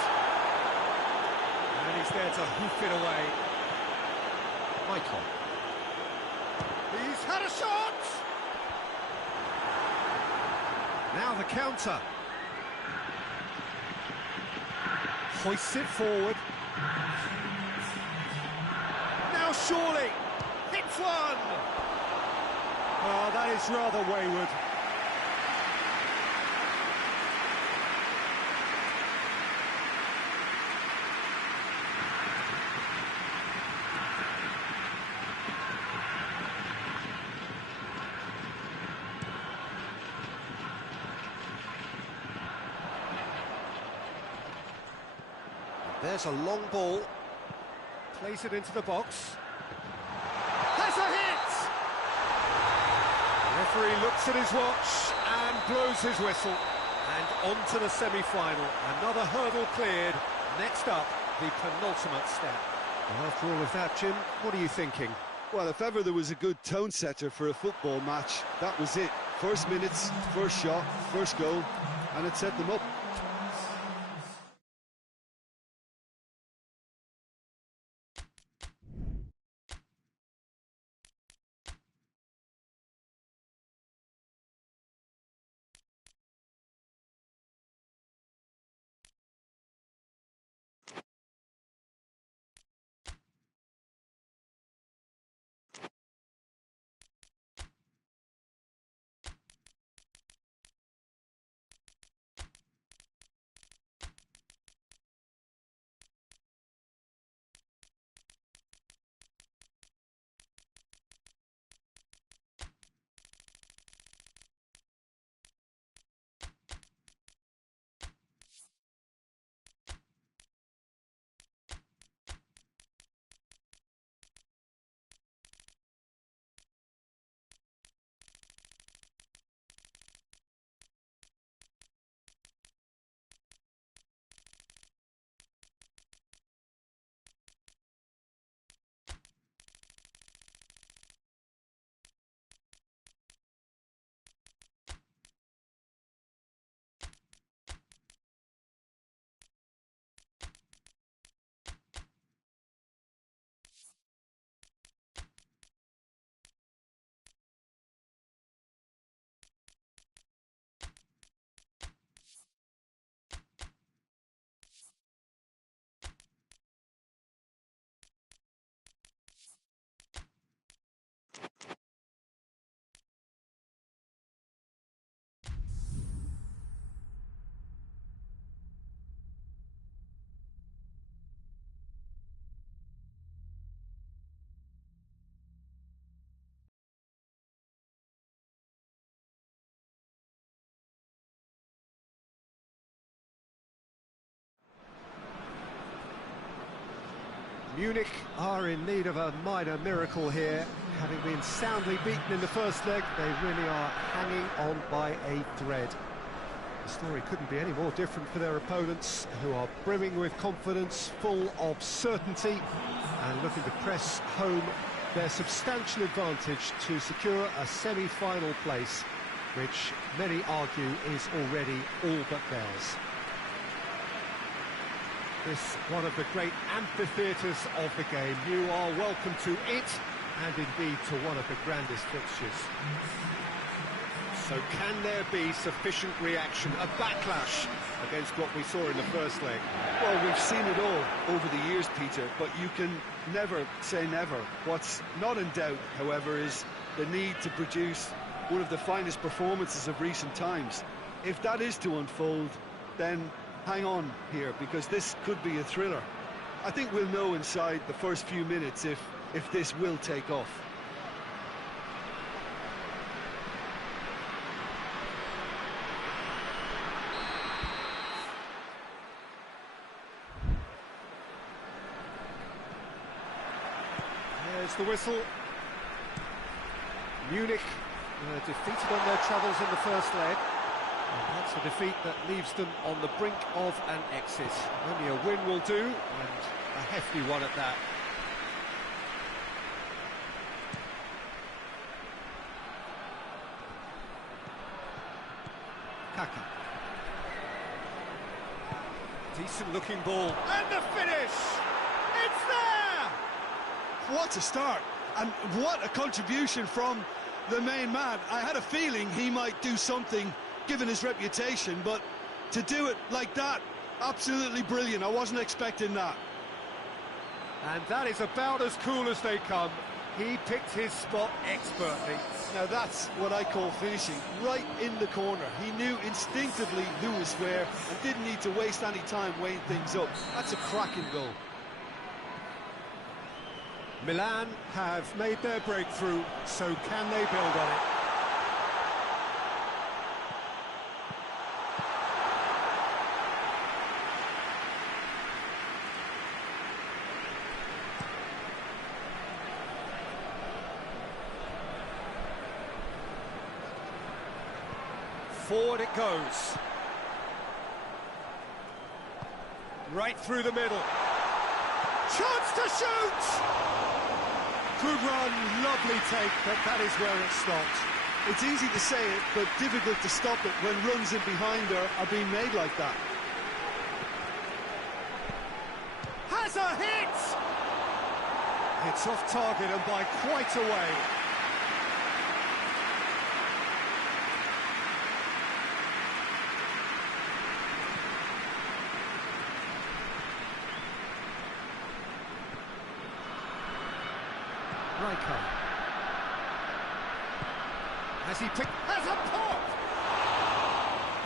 And he's there to hoof it away. Michael. He's had a shot! Now the counter. Hoists it forward. Now surely, hits one! Oh, that is rather wayward. There's a long ball. Plays it into the box. Has a hit! The referee looks at his watch and blows his whistle. And on to the semi-final. Another hurdle cleared. Next up, the penultimate step. And after all of that, Jim, what are you thinking? Well, if ever there was a good tone setter for a football match, that was it. First minutes, first shot, first goal, and it set them up. Munich are in need of a minor miracle here. Having been soundly beaten in the first leg, they really are hanging on by a thread. The story couldn't be any more different for their opponents, who are brimming with confidence, full of certainty, and looking to press home their substantial advantage to secure a semi-final place, which many argue is already all but theirs. This one of the great amphitheatres of the game. You are welcome to it, and indeed to one of the grandest fixtures. So can there be sufficient reaction, a backlash against what we saw in the first leg? Well, we've seen it all over the years, Peter, but you can never say never. What's not in doubt, however, is the need to produce one of the finest performances of recent times. If that is to unfold, then hang on here, because this could be a thriller. I think we'll know inside the first few minutes if this will take off. There's the whistle. Munich defeated on their travels in the first leg. And that's a defeat that leaves them on the brink of an exit. Only a win will do, and a hefty one at that. Kaka. Decent looking ball. And the finish! it's there! What a start, and what a contribution from the main man. I had a feeling he might do something, given his reputation, but to do it like that, absolutely brilliant. I wasn't expecting that. And that is about as cool as they come. He picked his spot expertly. Now that's what I call finishing, right in the corner. He knew instinctively who was where and didn't need to waste any time weighing things up. That's a cracking goal. Milan have made their breakthrough, so can they build on it? Forward it goes. Right through the middle. Chance to shoot! Good run, lovely take, but that is where it stopped. It's easy to say it, but difficult to stop it when runs in behind are being made like that. Has a hit! It's off target and by quite a way. Has he picked? Has a pop!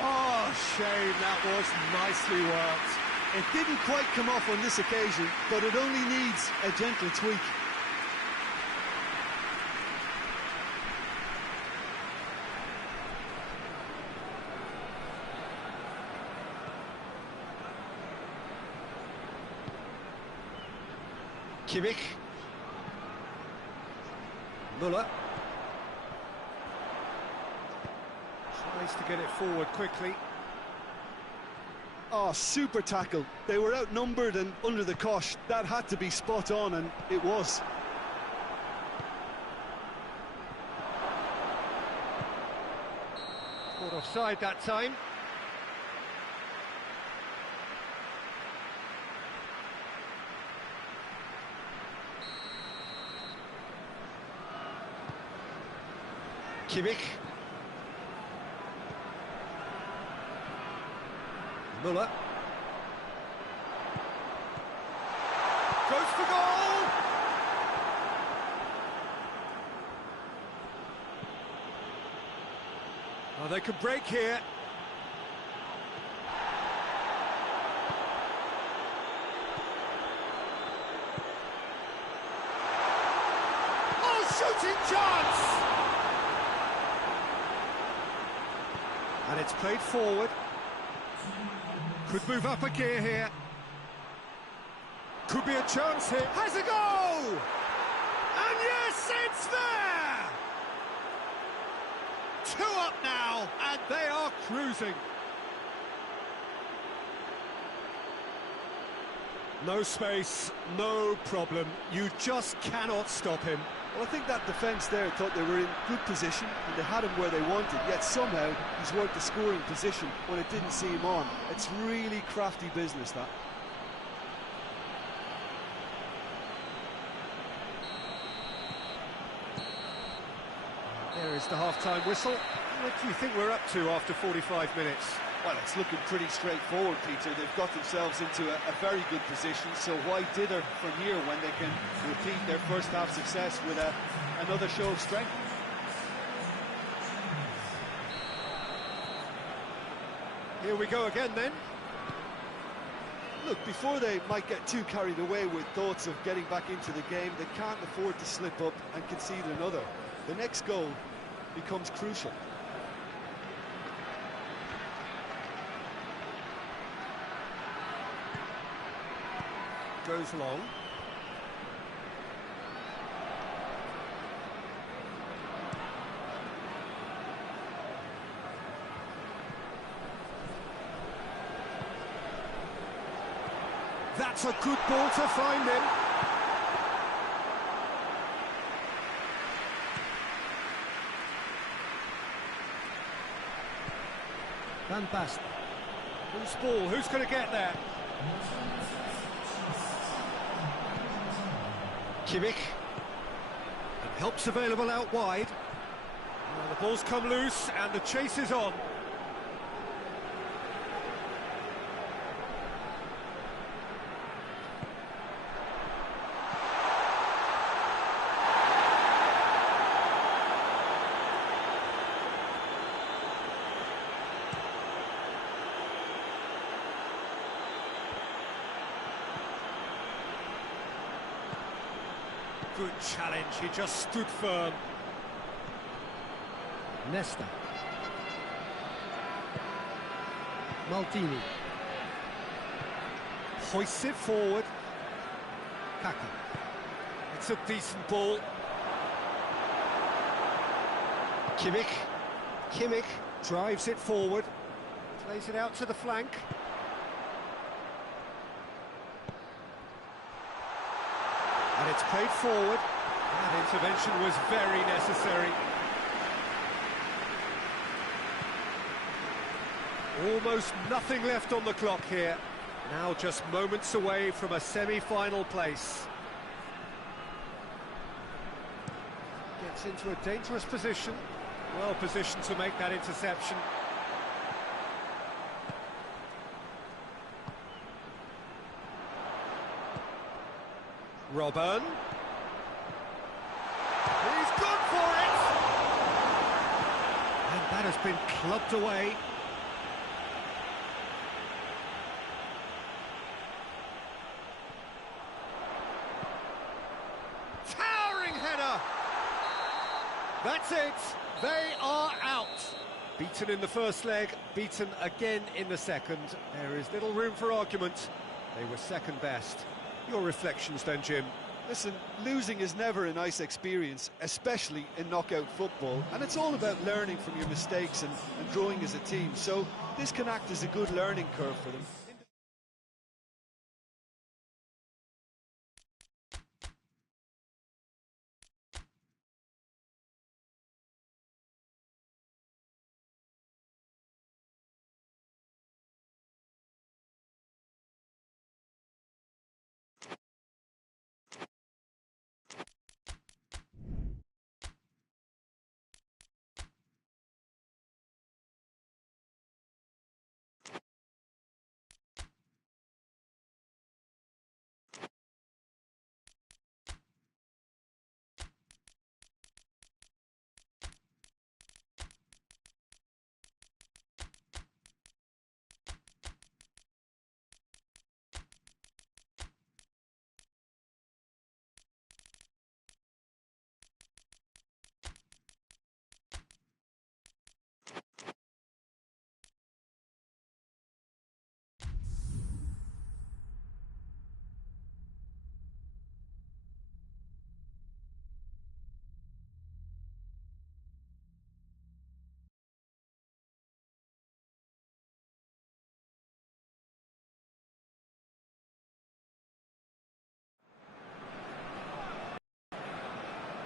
Oh, shame, that was nicely worked. It didn't quite come off on this occasion, but it only needs a gentle tweak. Kimmich. Müller. Tries to get it forward quickly. Oh, super tackle. They were outnumbered and under the cosh. That had to be spot on, and it was. Caught offside that time. Kimmich. Müller. Goes for goal! Oh, they could break here. Oh, shooting chance! And it's played forward. Could move up a gear here. Could be a chance here. Has a goal! And yes, it's there! 2 up now, and they are cruising. No space, no problem. You just cannot stop him. Well, I think that defence there thought they were in good position and they had him where they wanted, yet somehow he's worked the scoring position when it didn't see him on. It's really crafty business, that. There is the half-time whistle. What do you think we're up to after 45 minutes? Well, it's looking pretty straightforward, Peter. They've got themselves into a very good position, so why dither from here when they can repeat their first half success with another show of strength? Here we go again then. Look, before they might get too carried away with thoughts of getting back into the game, they can't afford to slip up and concede another. The next goal becomes crucial. Goes long. That's a good ball to find him. Van Basten. Who's ball? Who's going to get there? Kimmich. And help's available out wide. Now the ball's come loose and the chase is on. Good challenge, he just stood firm. Nesta. Maldini. Hoists it forward. Kaka. It's a decent ball. Kimmich drives it forward. Plays it out to the flank. And it's played forward. That intervention was very necessary. Almost nothing left on the clock here. Now just moments away from a semi-final place. Gets into a dangerous position. Well positioned to make that interception. Robben. He's gone for it! And that has been clubbed away. Towering header! That's it! They are out! Beaten in the first leg, beaten again in the second. There is little room for argument. They were second best. Your reflections then, Jim? Listen, losing is never a nice experience, especially in knockout football, and it's all about learning from your mistakes and growing as a team, so this can act as a good learning curve for them.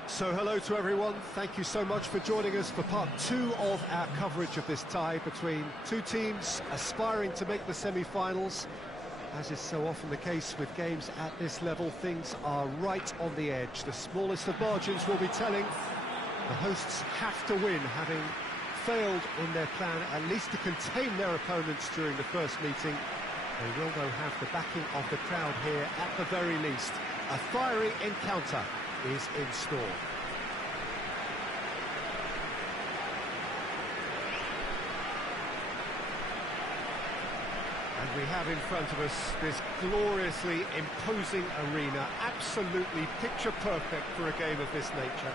So hello to everyone, thank you so much for joining us for part 2 of our coverage of this tie between two teams aspiring to make the semi-finals. As is so often the case with games at this level, things are right on the edge. The smallest of margins will be telling. The hosts have to win, having failed in their plan at least to contain their opponents during the first meeting. They will though have the backing of the crowd here at the very least. A fiery encounter is in store. And we have in front of us this gloriously imposing arena, absolutely picture perfect for a game of this nature.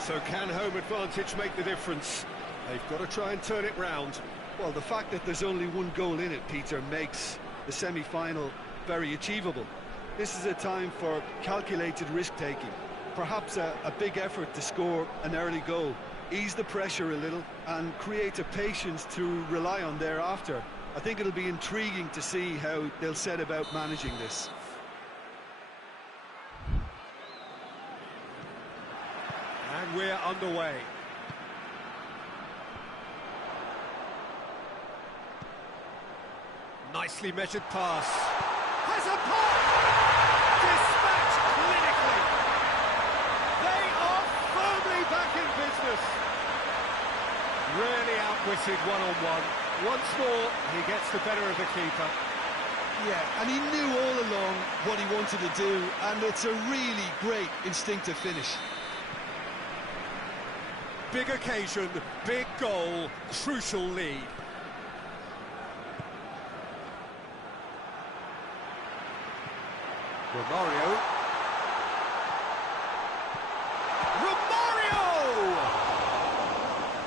So can home advantage make the difference? They've got to try and turn it round. Well, the fact that there's only one goal in it, Peter, makes the semi-final very achievable. This is a time for calculated risk-taking, perhaps a big effort to score an early goal, ease the pressure a little and create a patience to rely on thereafter. I think it'll be intriguing to see how they'll set about managing this. And we're underway. Nicely measured pass. Has a pop! Dispatched Really outwitted one-on-one. Once more, he gets the better of the keeper. Yeah, and he knew all along what he wanted to do, and it's a really great instinctive finish. Big occasion, big goal, crucial lead. Romario.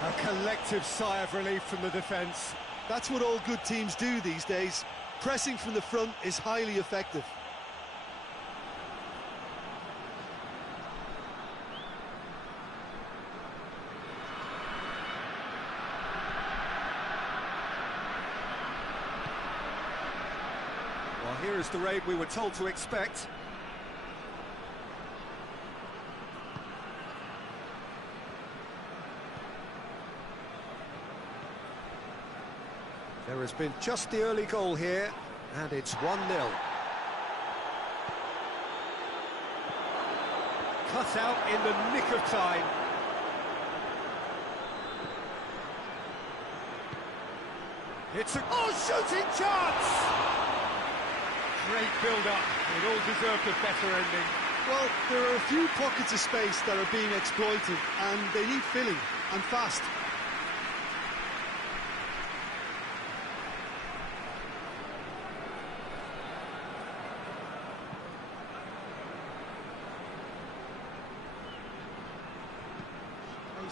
A collective sigh of relief from the defence. That's what all good teams do these days. Pressing from the front is highly effective. Well, here is the raid we were told to expect. There has been just the early goal here, and it's 1-0. Cut out in the nick of time. It's a shooting chance! Great build-up. It all deserved a better ending. Well, there are a few pockets of space that are being exploited, and they need filling, and fast.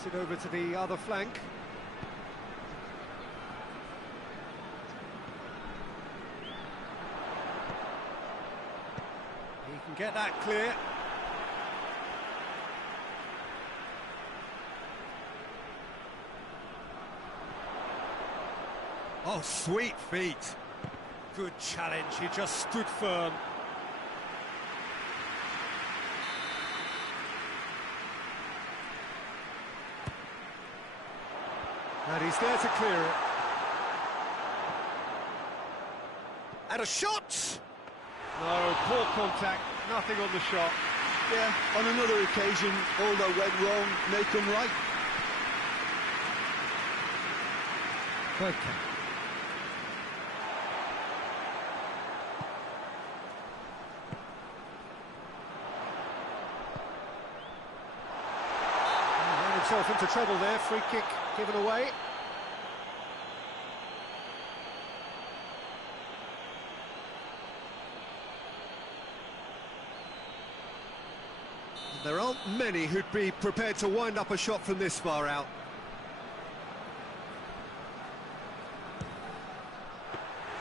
It over to the other flank. He can get that clear. Oh, sweet feet. Good challenge, he just stood firm. And he's there to clear it. And a shot! No, poor contact, nothing on the shot. Yeah, on another occasion, all that went wrong may come right. Okay. Ran himself into trouble there, free kick given away. There aren't many who'd be prepared to wind up a shot from this far out.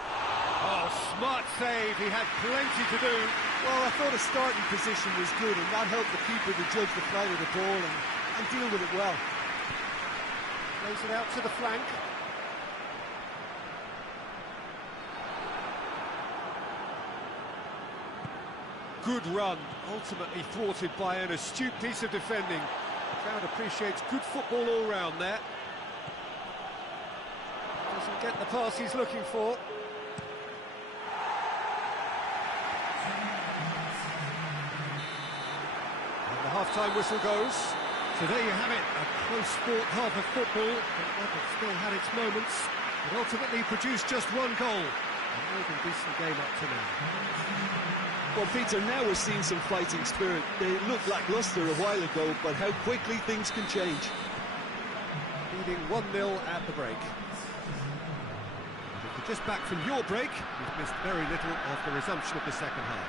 Oh, smart save, he had plenty to do. Well, I thought his starting position was good, and that helped the keeper to judge the flight of the ball and deal with it well. Plays it out to the flank. Good run, ultimately thwarted by an astute piece of defending. The crowd appreciates good football all round there. Doesn't get the pass he's looking for. And the half-time whistle goes. So there you have it, a close sport half of football, but still had its moments. It ultimately produced just one goal. A more than decent game up to now. Well, Peter, now we're seeing some fighting spirit. They looked lacklustre a while ago, but how quickly things can change. Leading 1-0 at the break. If you're just back from your break, you've missed very little of the resumption of the second half.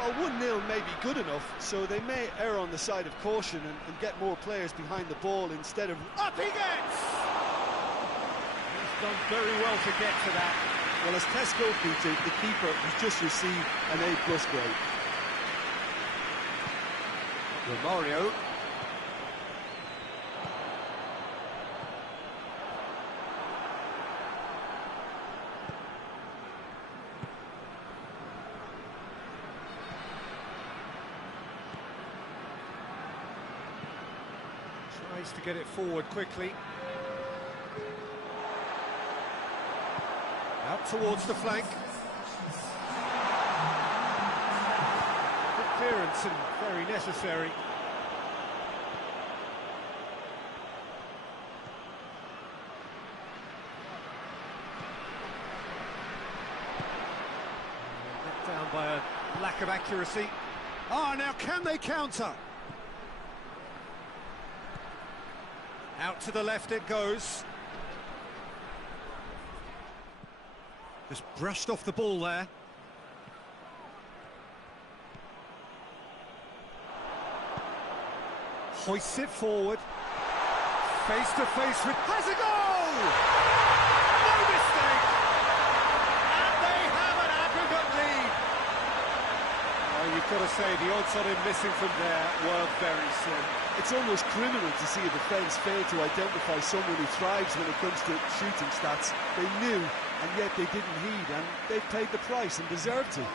Well, 1-0 may be good enough, so they may err on the side of caution and get more players behind the ball instead of... Up he gets! He's done very well to get to that. Well, as tests go, Peter, the keeper has just received an A+ grade. Romario. Tries to get it forward quickly. Out towards the flank. Good clearance and very necessary. lack of accuracy. Ah, now can they counter? Out to the left it goes. Just brushed off the ball there. Hoists it forward. Face to face with... Has a goal! No mistake! And they have an aggregate lead. Oh, you've got to say, the odds on him missing from there were very slim. It's almost criminal to see a defence fail to identify someone who thrives when it comes to shooting stats. They knew, and yet they didn't heed, and they paid the price and deserved to.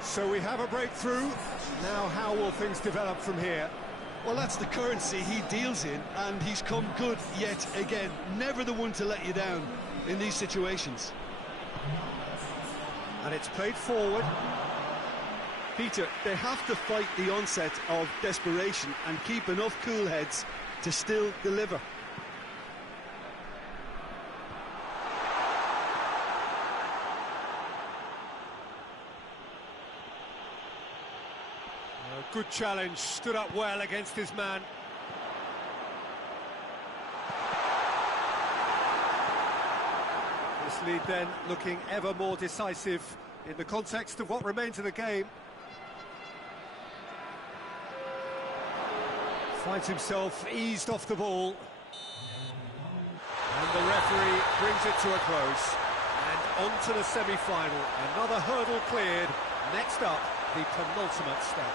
So we have a breakthrough. Now how will things develop from here? Well, that's the currency he deals in, and he's come good yet again. Never the one to let you down in these situations. And it's played forward. Peter, they have to fight the onset of desperation and keep enough cool heads to still deliver. Good challenge, stood up well against his man. This lead then looking ever more decisive in the context of what remains of the game. Finds himself eased off the ball. And the referee brings it to a close. And on to the semi-final. Another hurdle cleared. Next up, the penultimate step.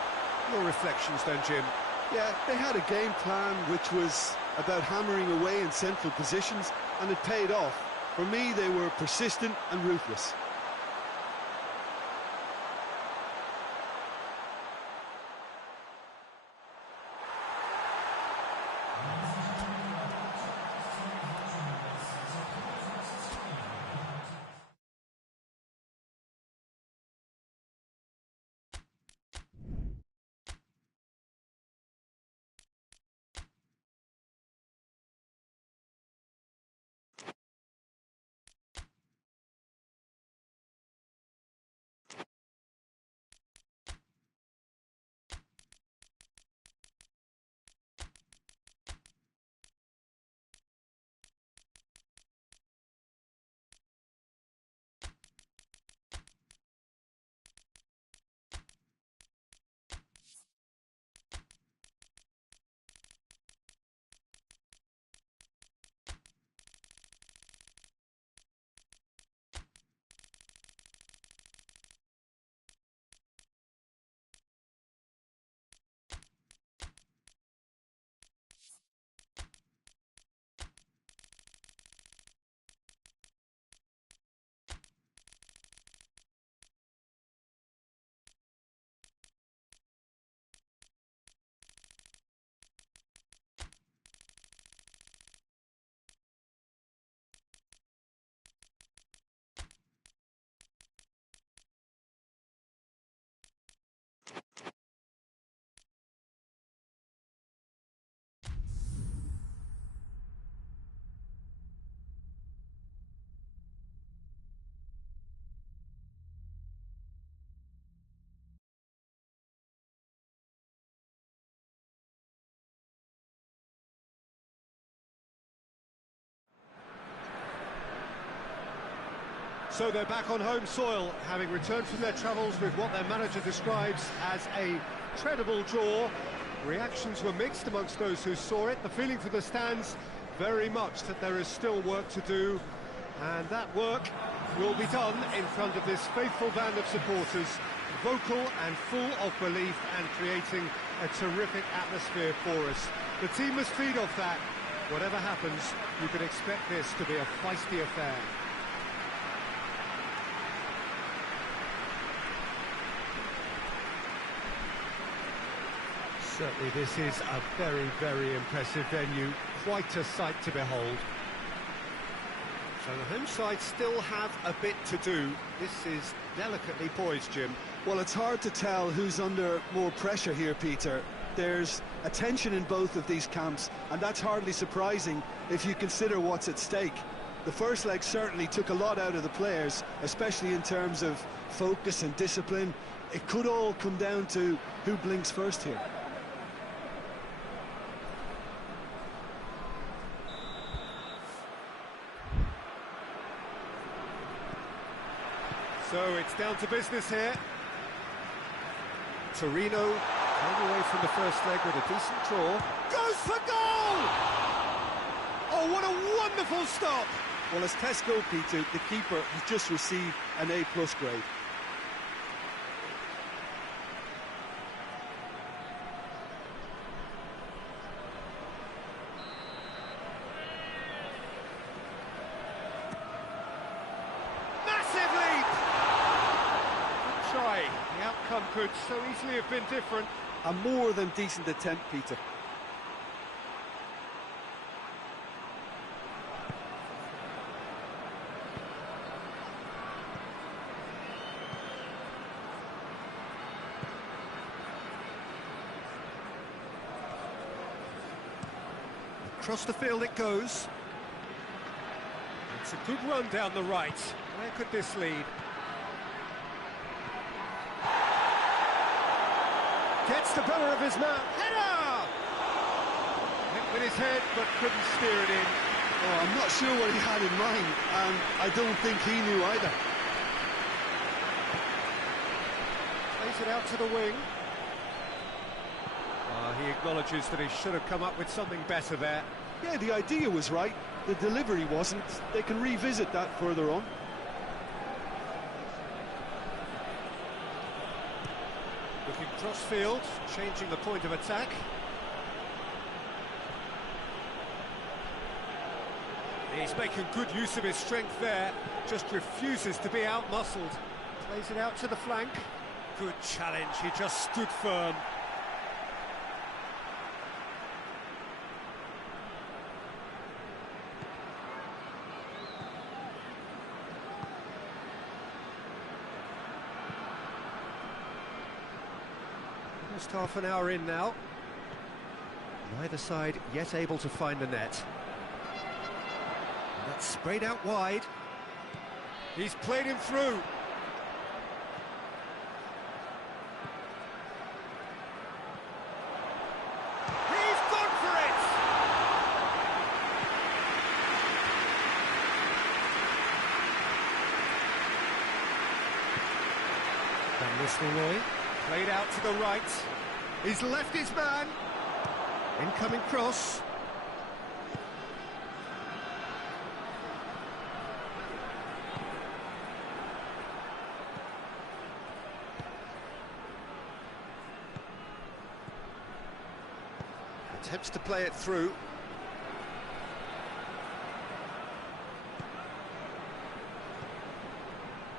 Your reflections then, Jim? Yeah, they had a game plan which was about hammering away in central positions, and it paid off. For me, they were persistent and ruthless. So they're back on home soil, having returned from their travels with what their manager describes as a credible draw. Reactions were mixed amongst those who saw it. The feeling for the stands, very much that there is still work to do. And that work will be done in front of this faithful band of supporters, vocal and full of belief and creating a terrific atmosphere for us. The team must feed off that. Whatever happens, you can expect this to be a feisty affair. Certainly this is a very, very impressive venue. Quite a sight to behold. So the home side still have a bit to do. This is delicately poised, Jim. Well, it's hard to tell who's under more pressure here, Peter. There's a tension in both of these camps, and that's hardly surprising if you consider what's at stake. The first leg certainly took a lot out of the players, especially in terms of focus and discipline. It could all come down to who blinks first here. So it's down to business here. Torneo came away from the first leg with a decent draw. Goes for goal! Oh, what a wonderful stop! Well, as test goal, Peter, the keeper has just received an A+ grade. The outcome could so easily have been different. A more than decent attempt, Peter. Across the field it goes. It's a good run down the right. Where could this lead? Gets the better of his man. Header! Hit with his head, but couldn't steer it in. Oh, I'm not sure what he had in mind, and I don't think he knew either. Plays it out to the wing. He acknowledges that he should have come up with something better there. Yeah, the idea was right. The delivery wasn't. They can revisit that further on. Looking cross-field, changing the point of attack. He's making good use of his strength there, just refuses to be out-muscled. Plays it out to the flank. Good challenge, he just stood firm. Just half an hour in now. Neither side yet able to find the net. And that's sprayed out wide. He's played him through. He's gone for it! Van Nistelrooy. Played out to the right. He's left his man. Incoming cross. Attempts to play it through.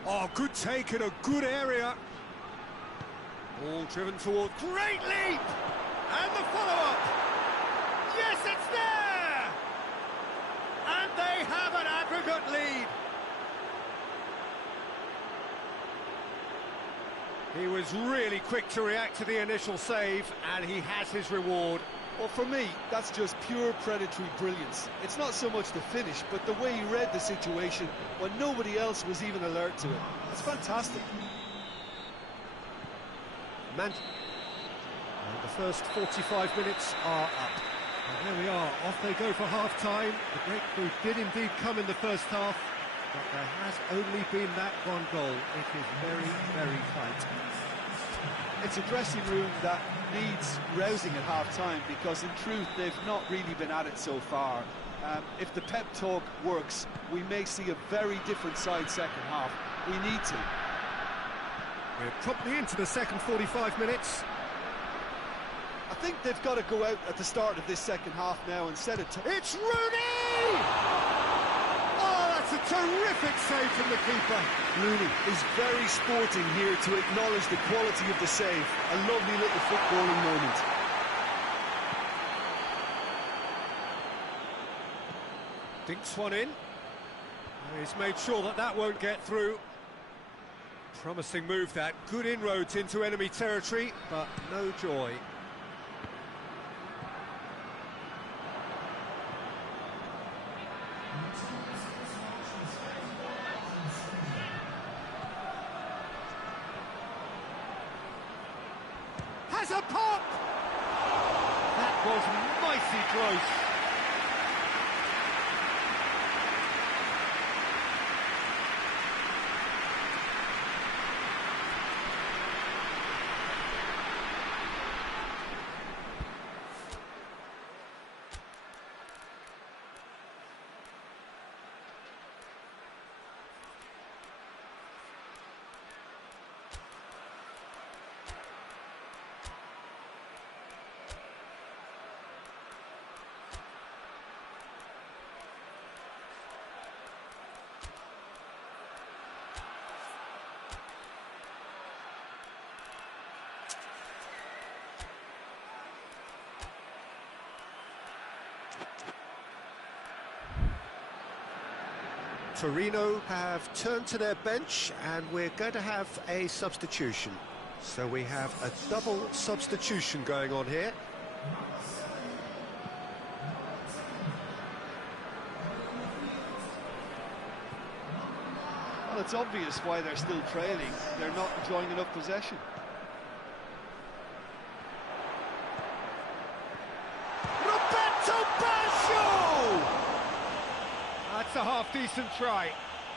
Oh, good take in a good area. All driven toward, great leap! And the follow-up! Yes, it's there! And they have an aggregate lead! He was really quick to react to the initial save, and he has his reward. Well, for me, that's just pure predatory brilliance. It's not so much the finish, but the way he read the situation when nobody else was even alert to it. It's fantastic. And the first 45 minutes are up. And there we are, off they go for half-time. The breakthrough did indeed come in the first half, but there has only been that one goal. It is very, very tight. It's a dressing room that needs rousing at half-time, because in truth they've not really been at it so far. If the pep talk works, we may see a very different side second half. We need to. We're promptly into the second 45 minutes. I think they've got to go out at the start of this second half now and set it. It's Rooney! Oh, that's a terrific save from the keeper. Rooney is very sporting here to acknowledge the quality of the save. A lovely little footballing moment. Dinks one in. He's made sure that that won't get through. Promising move that. Good inroads into enemy territory, but no joy. Has a pop! That was mighty close. Torneo have turned to their bench and we're going to have a substitution. So we have a double substitution going on here. Well, it's obvious why they're still trailing. They're not enjoying enough possession. That's a half-decent try.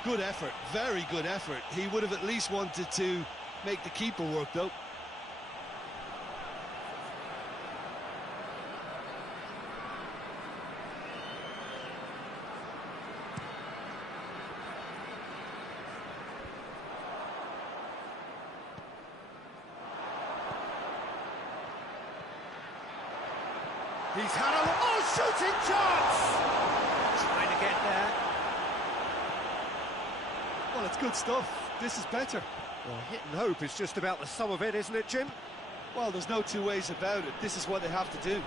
Good effort, very good effort. He would have at least wanted to make the keeper work, though. He's had a shooting chance! Trying to get there. Well, it's good stuff. This is better. Well, hit and hope is just about the sum of it, isn't it, Jim? Well, there's no two ways about it. This is what they have to do.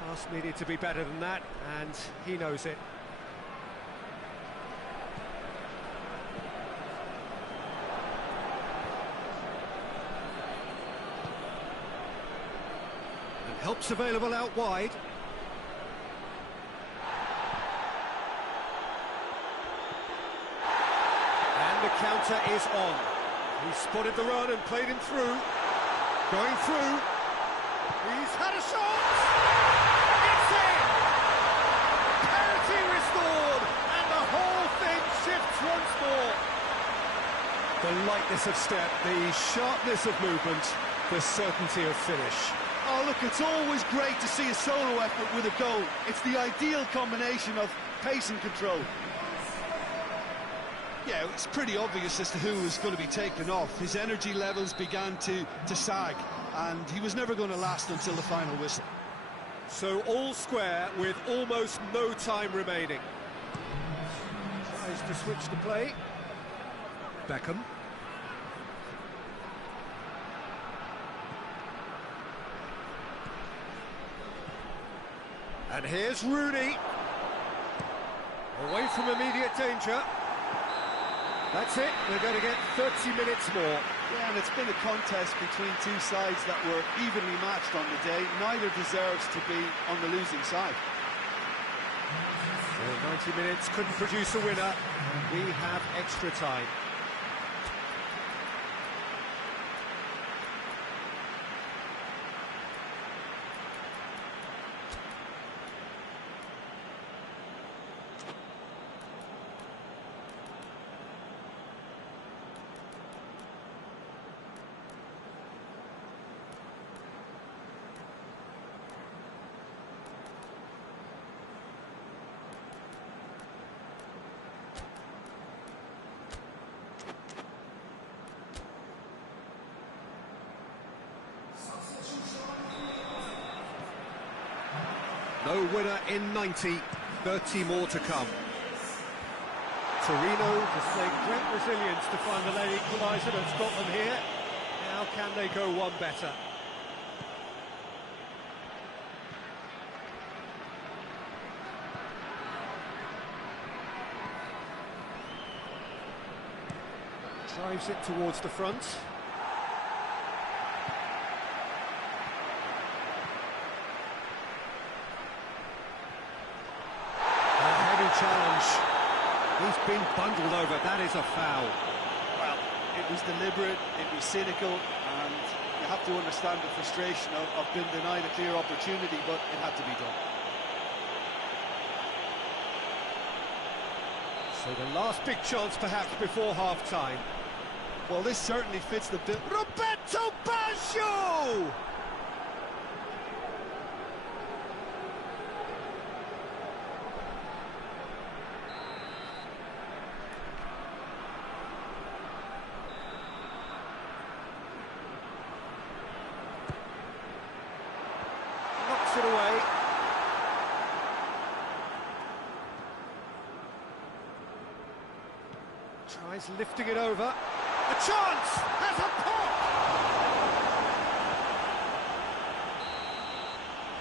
Pass needed to be better than that, and he knows it. Help's available out wide. And the counter is on. He spotted the run and played him through. Going through. He's had a shot! It's in! Parity restored, and the whole thing shifts once more. The lightness of step, the sharpness of movement, the certainty of finish. Oh, look, it's always great to see a solo effort with a goal. It's the ideal combination of pace and control. Yeah, it's pretty obvious as to who was going to be taken off. His energy levels began to sag, and he was never going to last until the final whistle. So all square with almost no time remaining. Tries to switch the play. Beckham. And here's Rooney. Away from immediate danger. That's it, we're going to get 30 minutes more. Yeah, and it's been a contest between two sides that were evenly matched on the day. Neither deserves to be on the losing side. So 90 minutes couldn't produce a winner. We have extra time. No winner in 90, 30 more to come. Torneo displaying great resilience to find the late equaliser. That's got them here. Now can they go one better? Drives it towards the front. A heavy challenge. He's been bundled over. That is a foul. Well, it was deliberate, it was cynical, and you have to understand the frustration of being denied a clear opportunity, but it had to be done. So the last big chance perhaps before half-time. Well, this certainly fits the bill. Roberto Baggio! Knocks it away. Tries lifting it over. A chance! Has a pop!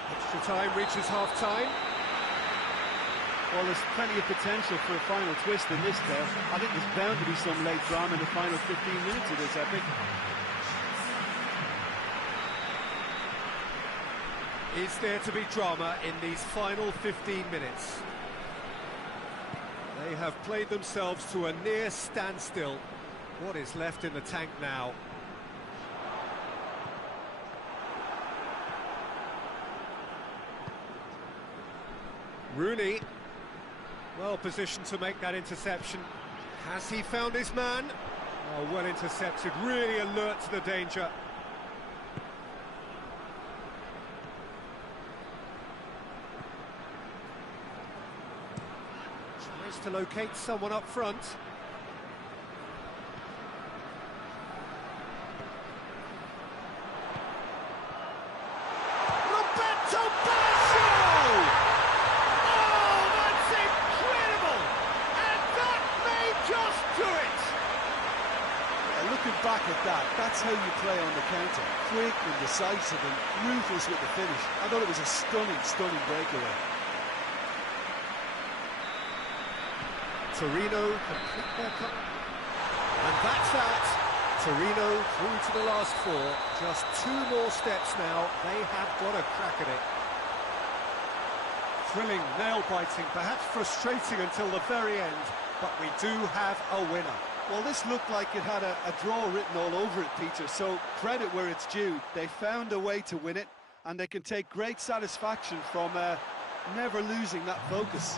Extra time reaches half-time. Well, there's plenty of potential for a final twist in this tale. I think there's bound to be some late drama in the final 15 minutes of this epic. Is there to be drama in these final 15 minutes? They have played themselves to a near standstill. What is left in the tank now? Rooney, well positioned to make that interception. Has he found his man? Oh, well intercepted, really alert to the danger. Tries to locate someone up front. Back at that, that's how you play on the counter. Quick and decisive and ruthless with the finish. I thought it was a stunning breakaway. Torneo complete their cut. And that's that. Torneo through to the last four. Just 2 more steps now. They have got a crack at it. Thrilling, nail-biting, perhaps frustrating until the very end, but we do have a winner. Well, this looked like it had a draw written all over it, Peter, so credit where it's due. They found a way to win it, and they can take great satisfaction from never losing that focus.